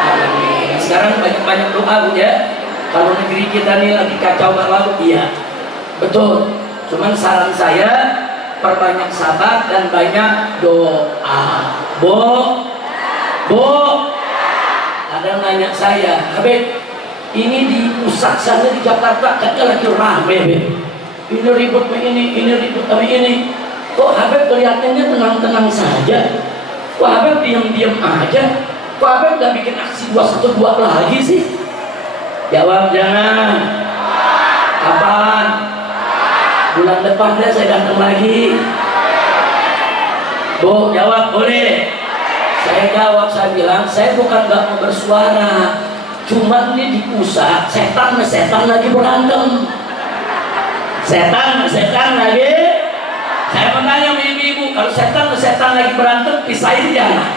alamin. Sekarang banyak-banyak doa Bu ya. Kalau negeri kita ini lagi kacau balau, iya betul. Cuman saran saya perbanyak sabar dan banyak doa. Bu, ada yang nanya saya, Habib, ini di pusat sana di Jakarta katanya lagi rame, Habib. Ini ribut begini, ini ribut begini. Kok Habib kelihatannya tenang-tenang saja? Kok Habib diam-diam aja? Kok Habib gak bikin aksi 212 lagi sih? Jawab jangan. Kapan? Bulan depan deh saya datang lagi. Bu, jawab boleh. Saya jawab, saya bilang saya bukan gak mau bersuara, cuman ini di pusat setan lagi berantem. Setan lagi. Saya mau tanya sama ibu-ibu, kalau setan lagi berantem, pisahin jangan.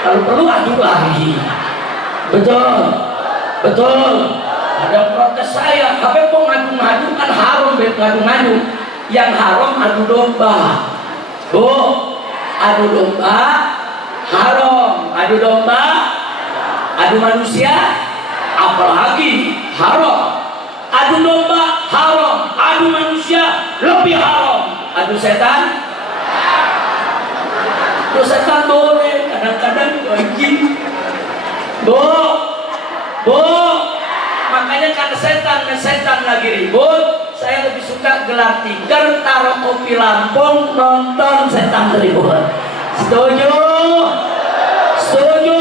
Kalau perlu aduk lagi. Betul. Ada protes saya, Habib mau ngadu-ngadu kan haram, ngadu-ngadu. Yang haram adu domba. Bu, adu domba haram, adu domba, adu manusia apalagi haram. Adu domba haram, lebih haram. Aduh setan, aduh setan boleh kadang-kadang anjing. Bu, makanya karena setan lagi ribut, saya lebih suka gelar tikar, taruh kopi Lampung, nonton setan ribut. Setuju? Setuju?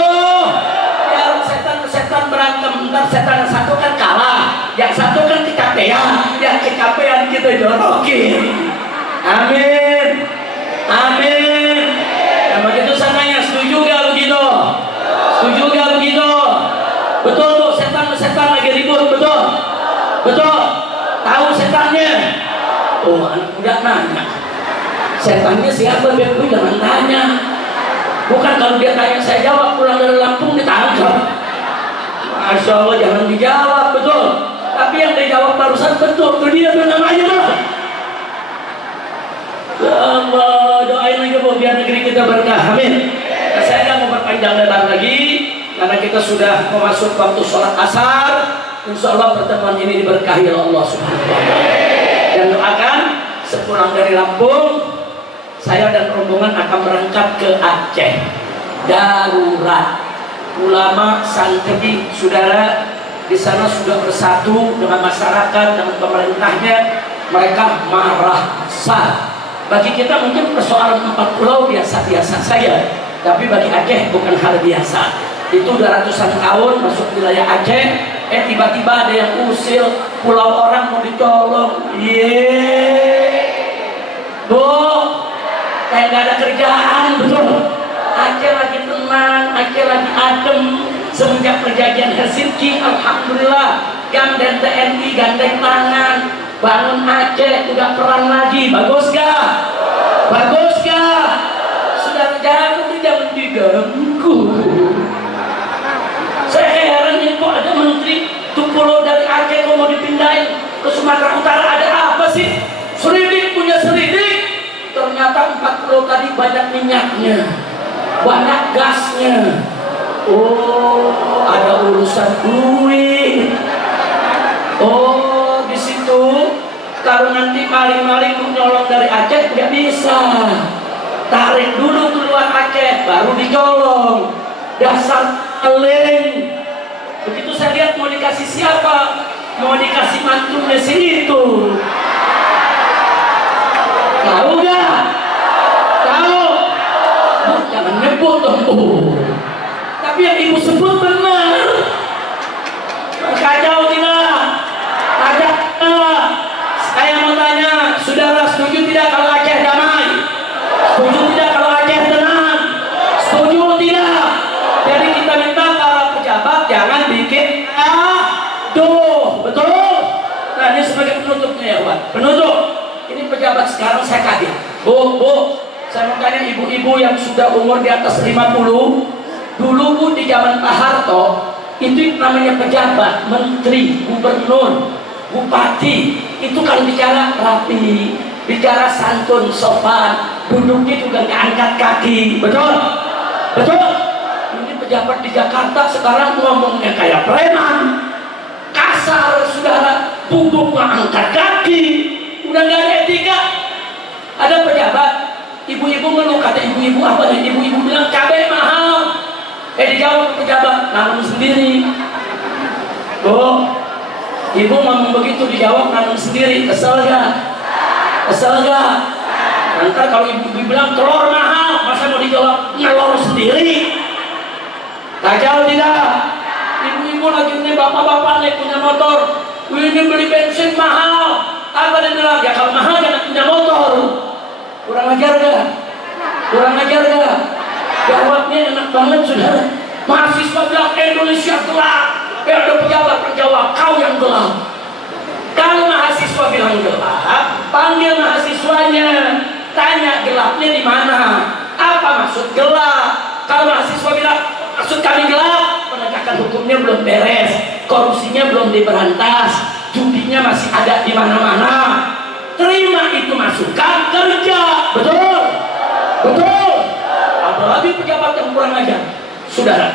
Biar setan berantem, ntar setan yang satu kan kalah, yang satu kan kecapean, yang kecapean kita jorokin. Amin, amin. Yang begitu sananya, setuju gak begitu? Setuju gak begitu? Betul tuh, setan lagi ribut, betul? Betul? Tahu setannya? Oh, anak muda nanya. Setannya siapa? Biar gue jangan tanya. Bukan kalau dia tanya saya jawab, pulang dari Lampung ditangkap. Masya Allah, jangan dijawab, betul? Tapi yang dijawab barusan betul, tuh dia tuh namanya tuh. Ya Allah, doain aja Bu, biar negeri kita berkah, amin. Nah, saya nggak mau berpanjang lebar lagi, karena kita sudah memasuki waktu sholat asar. Insya Allah pertemuan ini diberkahi oleh Allah Subhanahu wa Ta'ala. Dan doakan sepulang dari Lampung, saya dan rombongan akan berangkat ke Aceh. Darurat. Ulama, santri, saudara di sana sudah bersatu dengan masyarakat, dengan pemerintahnya. Mereka marah besar. Bagi kita mungkin persoalan 4 pulau biasa-biasa saja, tapi bagi Aceh bukan hal biasa. Itu udah ratusan tahun masuk wilayah Aceh, tiba-tiba ada yang usil pulau orang mau ditolong. Bu, kayak gak ada kerjaan, betul? Aceh lagi tenang, Aceh lagi adem. Semenjak perjanjian Helsinki, alhamdulillah, GAM dan TNI gandeng tangan, bangun Aceh, udah perang lagi. Bagus gak? Bagus gak? Sudah jangan diganggu. Saya heran ya, kok ada menteri tuh pulau dari Aceh kok mau dipindahin ke Sumatera Utara, ada apa sih? Selidik punya selidik. Ternyata 4 pulau tadi banyak minyaknya, banyak gasnya. Oh, ada urusan duit. Oh, di situ kalau nanti maling-maling mau nyolong dari Aceh nggak bisa. Tarik dulu keluar Aceh, baru dicolong. Dasar maling. Begitu saya lihat mau dikasih siapa? Mau dikasih mantu Messi itu. Tahu gak? Tahu? Bu, jangan nyebut dong Bu. Tapi yang ibu sebut benar. Kacau tidak? Kacau tidak? Saya mau tanya, saudara setuju tidak kalau Aceh damai? Setuju tidak kalau Aceh tenang? Setuju tidak? Jadi kita minta para pejabat jangan bikin aduh, betul? Nah, ini sebagai penutupnya ya Pak. Penutup. Ini pejabat sekarang saya kaget. Bu, saya mau tanya ibu-ibu yang sudah umur di atas 50. Dulu Bu, di zaman Pak Harto, itu namanya pejabat, menteri, gubernur, bupati. Itu kalau bicara rapi, bicara santun, sopan, duduknya juga nggak angkat kaki. Betul? Betul? Ini pejabat di Jakarta sekarang ngomongnya kayak preman, kasar, saudara, duduk nggak angkat kaki, udah nggak ada etika. Ada pejabat, ibu-ibu ngeluh, kata ibu-ibu apa nih? Ibu-ibu bilang cabai mahal. Dijawab pejabat, nanam sendiri. Oh, ibu ngomong begitu, dijawab nanam sendiri. Kesel gak? Kesel gak? Nanti kalau ibu bilang telur mahal, masa mau dijawab telur sendiri? Kacau tidak? Ibu-ibu lagi nih, bapak-bapak nih punya motor, ini beli bensin mahal. Apa dia bilang? Ya kalau mahal jangan punya motor. Kurang ajar gak? Kurang ajar gak? Jawabnya enak banget saudara. Mahasiswa bilang Indonesia gelap. Ada pejabat menjawab, kau yang gelap. Kalau mahasiswa bilang gelap, panggil mahasiswanya, tanya gelapnya di mana. Apa maksud gelap? Kalau mahasiswa bilang maksud kami gelap, penegakan hukumnya belum beres, korupsinya belum diberantas, judinya masih ada di mana-mana. Terima itu masukan, kerja. Betul? Betul? Apalagi pejabat yang kurang ajar, saudara.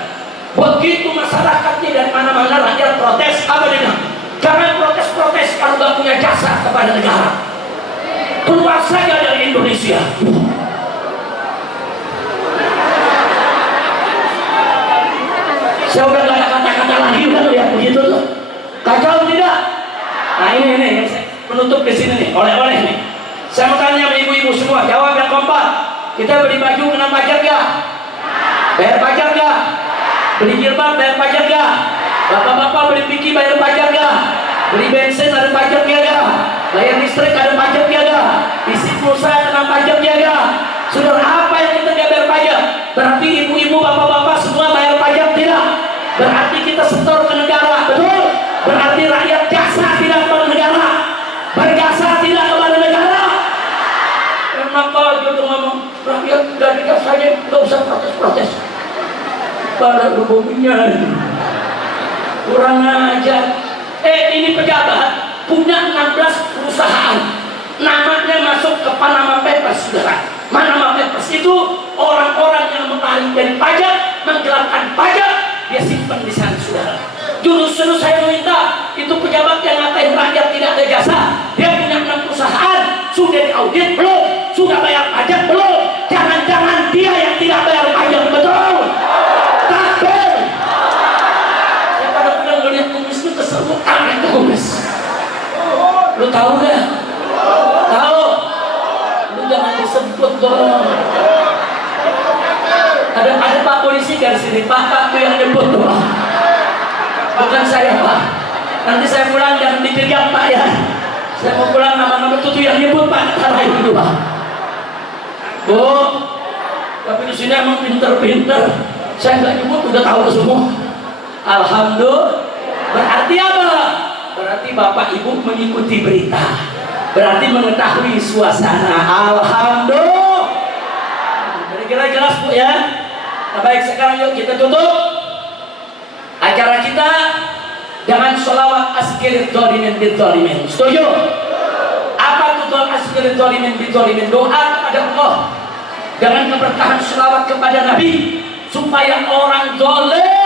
Begitu masyarakatnya dari mana-mana rakyat protes, apa dia bilang? Jangan protes-protes kalau nggak punya jasa kepada negara. keluar saja dari Indonesia. Saya udah gak ada kata-kata lagi, udah lihat begitu tuh. Kacau tidak? Nah ini penutup di sini nih, oleh-oleh nih. Saya mau tanya sama ibu-ibu semua, jawab yang kompak. Kita beli baju kena pajak gak? Bayar pajak gak? Beli jilbab bayar pajak gak? Bapak-bapak beli piki bayar pajak gak? Beli bensin ada pajaknya gak? Bayar listrik ada pajaknya gak? Isi pulsa kena pajaknya gak? Saudara, apa yang kita gak bayar pajak? Berarti ibu-ibu, bapak-bapak semua bayar pajak tidak? Berarti kita setor ke negara, betul? Berarti rakyat jasa tidak kepada negara, berjasa tidak kepada negara. Kenapa gitu ngomong? Rakyat dari jasa saja, gak usah protes-protes. Para rubuhnya kurang ajar. Ini pejabat punya 16 perusahaan, namanya masuk ke Panama Papers, saudara. Panama Papers itu orang-orang yang mengetahui dari pajak, menggelapkan pajak, dia simpan di sana, saudara. Jurus-jurus saya meminta, itu pejabat yang ngatain rakyat tidak ada jasa, dia punya 6 perusahaan, sudah diaudit belum? Sudah bayar pajak belum? Jangan-jangan dia yang tidak bayar pajak, betul? Takbir! Saya kadang-kadang melihat kumis itu kesel, aneh ke kumis. Lu tahu gak? Tahu? Lu jangan disebut dong. Ada Pak polisi dari sini, Pak tuh yang nyebut tuh. Bukan saya, Pak. Nanti saya pulang jangan dipegang, Pak ya. Saya mau pulang nama-nama itu yang nyebut, Pak. Salah itu, Pak. Bu, tapi di sini emang pinter-pinter. Saya nggak nyebut, udah tahu semua. Alhamdulillah. Berarti apa? Berarti Bapak Ibu mengikuti berita, berarti mengetahui suasana. Alhamdulillah. Kira-kira jelas Bu ya. Nah, baik, sekarang yuk kita tutup acara kita dengan sholawat askirit dolimin bidolimin. Setuju? Apa itu doa askirit dolimin bidolimin? Doa kepada Allah dengan keberkahan sholawat kepada Nabi supaya orang dolim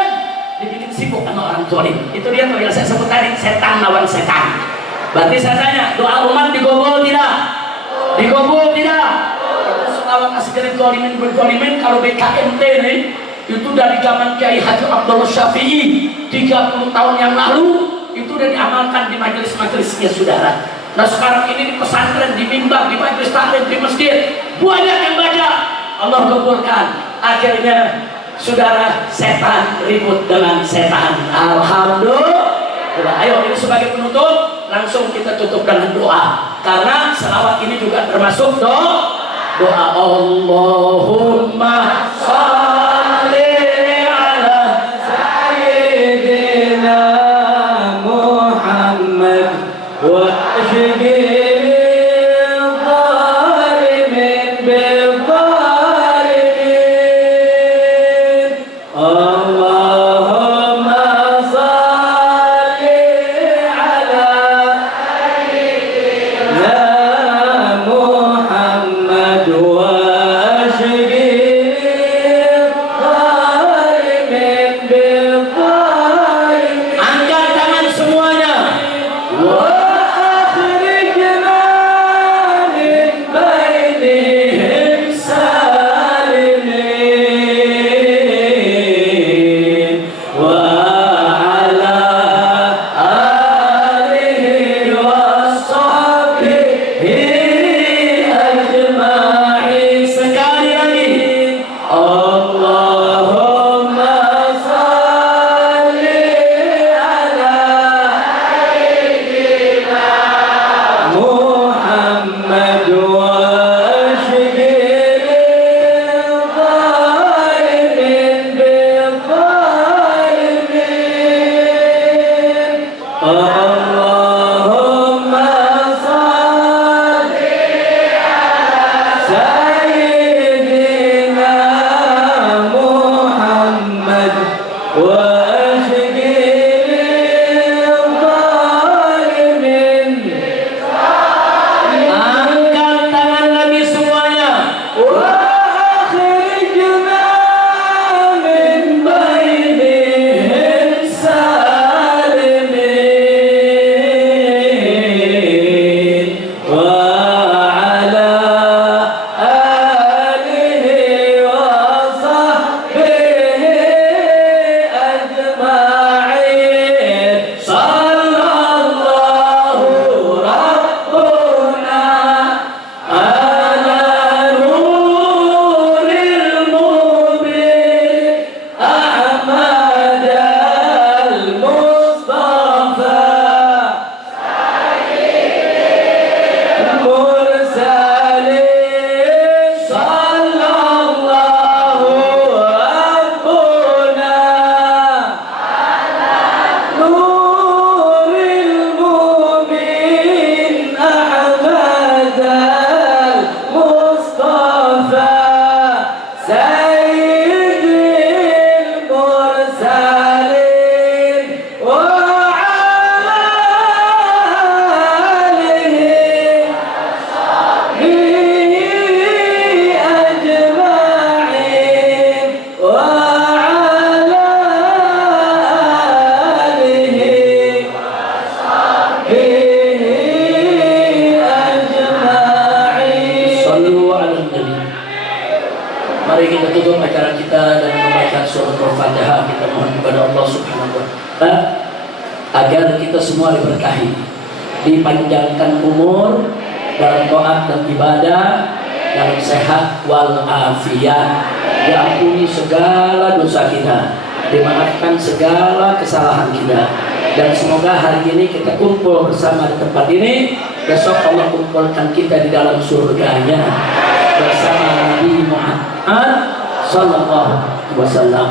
dibikin sibuk sama orang zalim. Itu dia tuh yang saya sebut tadi, setan lawan setan. Berarti saya tanya, doa umat digobol tidak? Digobol tidak? Itu selawat askirin zalimin berzalimin. Kalau BKMT nih, itu dari zaman Kiai Haji Abdullah Syafi'i 30 tahun yang lalu, itu udah diamalkan di majelis-majelisnya, saudara. Nah sekarang ini di pesantren, di mimbar, di majelis taklim, di masjid, banyak yang baca. Allah kabulkan. Akhirnya saudara, setan ribut dengan setan. Alhamdulillah. Ayo, ini sebagai penutup, langsung kita tutup dengan doa. Karena selawat ini juga termasuk doa. Allahumma sholli ala sayyidina Muhammad wa ashhadu Angkat tangan semuanya. Wa akhrijna tutup acara kita dan membaca surat Al-Fatihah, kita mohon kepada Allah Subhanahu wa Ta'ala agar kita semua diberkahi, dipanjangkan umur dalam taat dan ibadah, dalam sehat wal afiat, diampuni segala dosa kita, dimaafkan segala kesalahan kita, dan semoga hari ini kita kumpul bersama di tempat ini, besok Allah kumpulkan kita di dalam surganya bersama Nabi Muhammad sallallahu alaihi wasallam.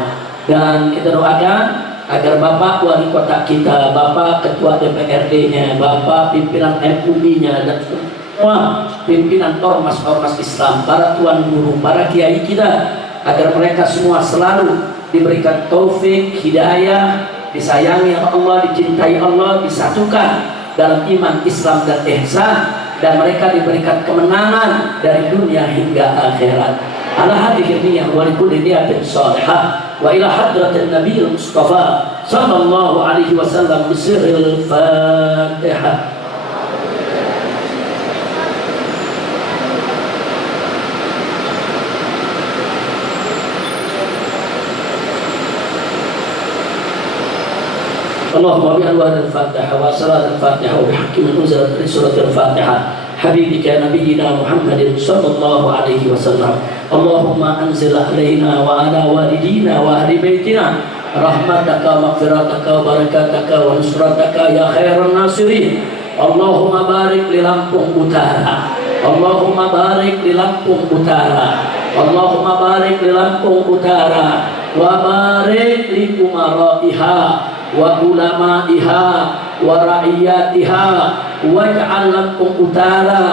Dan kita doakan agar Bapak Wali Kota kita, Bapak Ketua DPRD-nya, Bapak pimpinan MUI-nya, dan semua pimpinan ormas-ormas Islam, para tuan guru, para kiai kita, agar mereka semua selalu diberikan taufik, hidayah, disayangi Allah, dicintai Allah, disatukan dalam iman, Islam, dan ihsan, dan mereka diberikan kemenangan dari dunia hingga akhirat. Ala hadhihi niyyah wa likulli niyatin shalihah wa ila hadratin nabiyil mustafa sallallahu alaihi wasallam bisirril Fatihah. اللهم بأنوار الفاتحة وأسرار الفاتحة وبحق من أنزلت سورة الفاتحة حبيبك نبينا محمد صلى الله عليه وسلم. اللهم أنزل علينا وعلى والدينا وأهل بيتنا رحمتك ومغفرتك وبركاتك ونصرتك يا خير الناصرين. اللهم بارك للampung Utara, اللهم بارك للampung Utara, اللهم بارك للampung Utara, وبارك لأمرائها وعلمائها ورعياتها واجعل Lampung Utara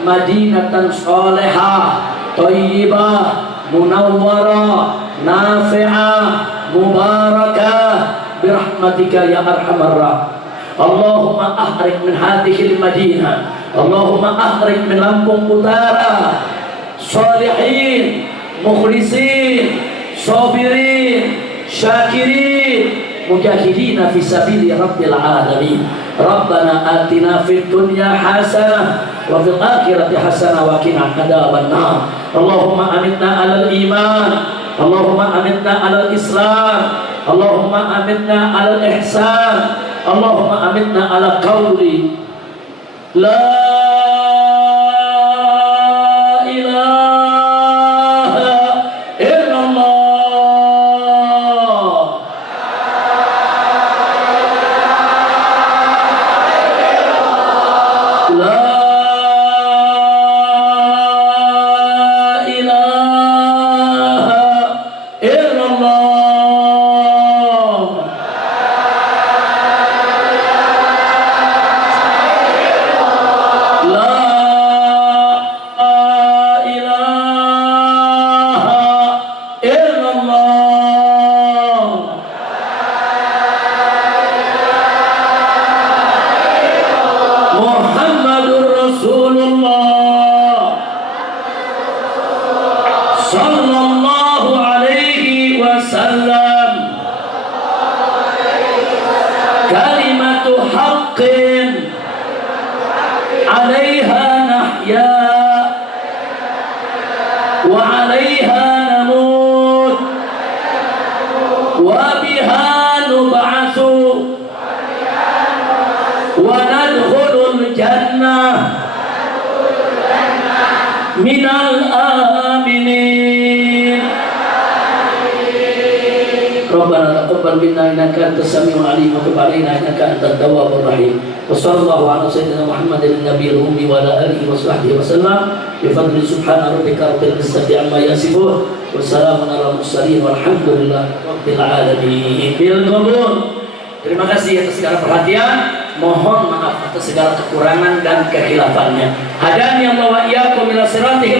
madinatan salihah thayyibah munawwarah nafi'ah mubarakah birahmatika ya arhamar rahimin. Allahumma ahrik min hadhihi al-madinah, Allahumma ahrik min Lampung Utara salihin mukhlisin sabirin syakirin mujahidina fi sabili rabbil alamin. Rabbana atina fid dunya hasanah wa fil akhirati hasanah wa qina adzaban nar. Allahumma amitna alal iman, Allahumma amitna alal islam, Allahumma amitna alal ihsan, Allahumma amitna ala qawli la sallallahu alaihi wasallam kalimatu haqqin alaiha nahya wa alaiha namut wa biha nub'atsu wa nadkhulul jannah minal aminin. Rabbana taqabbal minna innaka antas samiul alim wa tub alaina innaka antat tawwabur rahim. Wa sallallahu ala sayyidina Muhammadin nabiyil ummi wa ala alihi wa sahbihi wasallam. Bi fadli subhana rabbika rabbil izzati amma yasifun wa salamun alal mursalin walhamdulillahi rabbil alamin. Bil qabul. Terima kasih atas segala perhatian. Mohon maaf atas segala kekurangan dan kehilafannya. Hadani Allah wa iyyakum ila siratil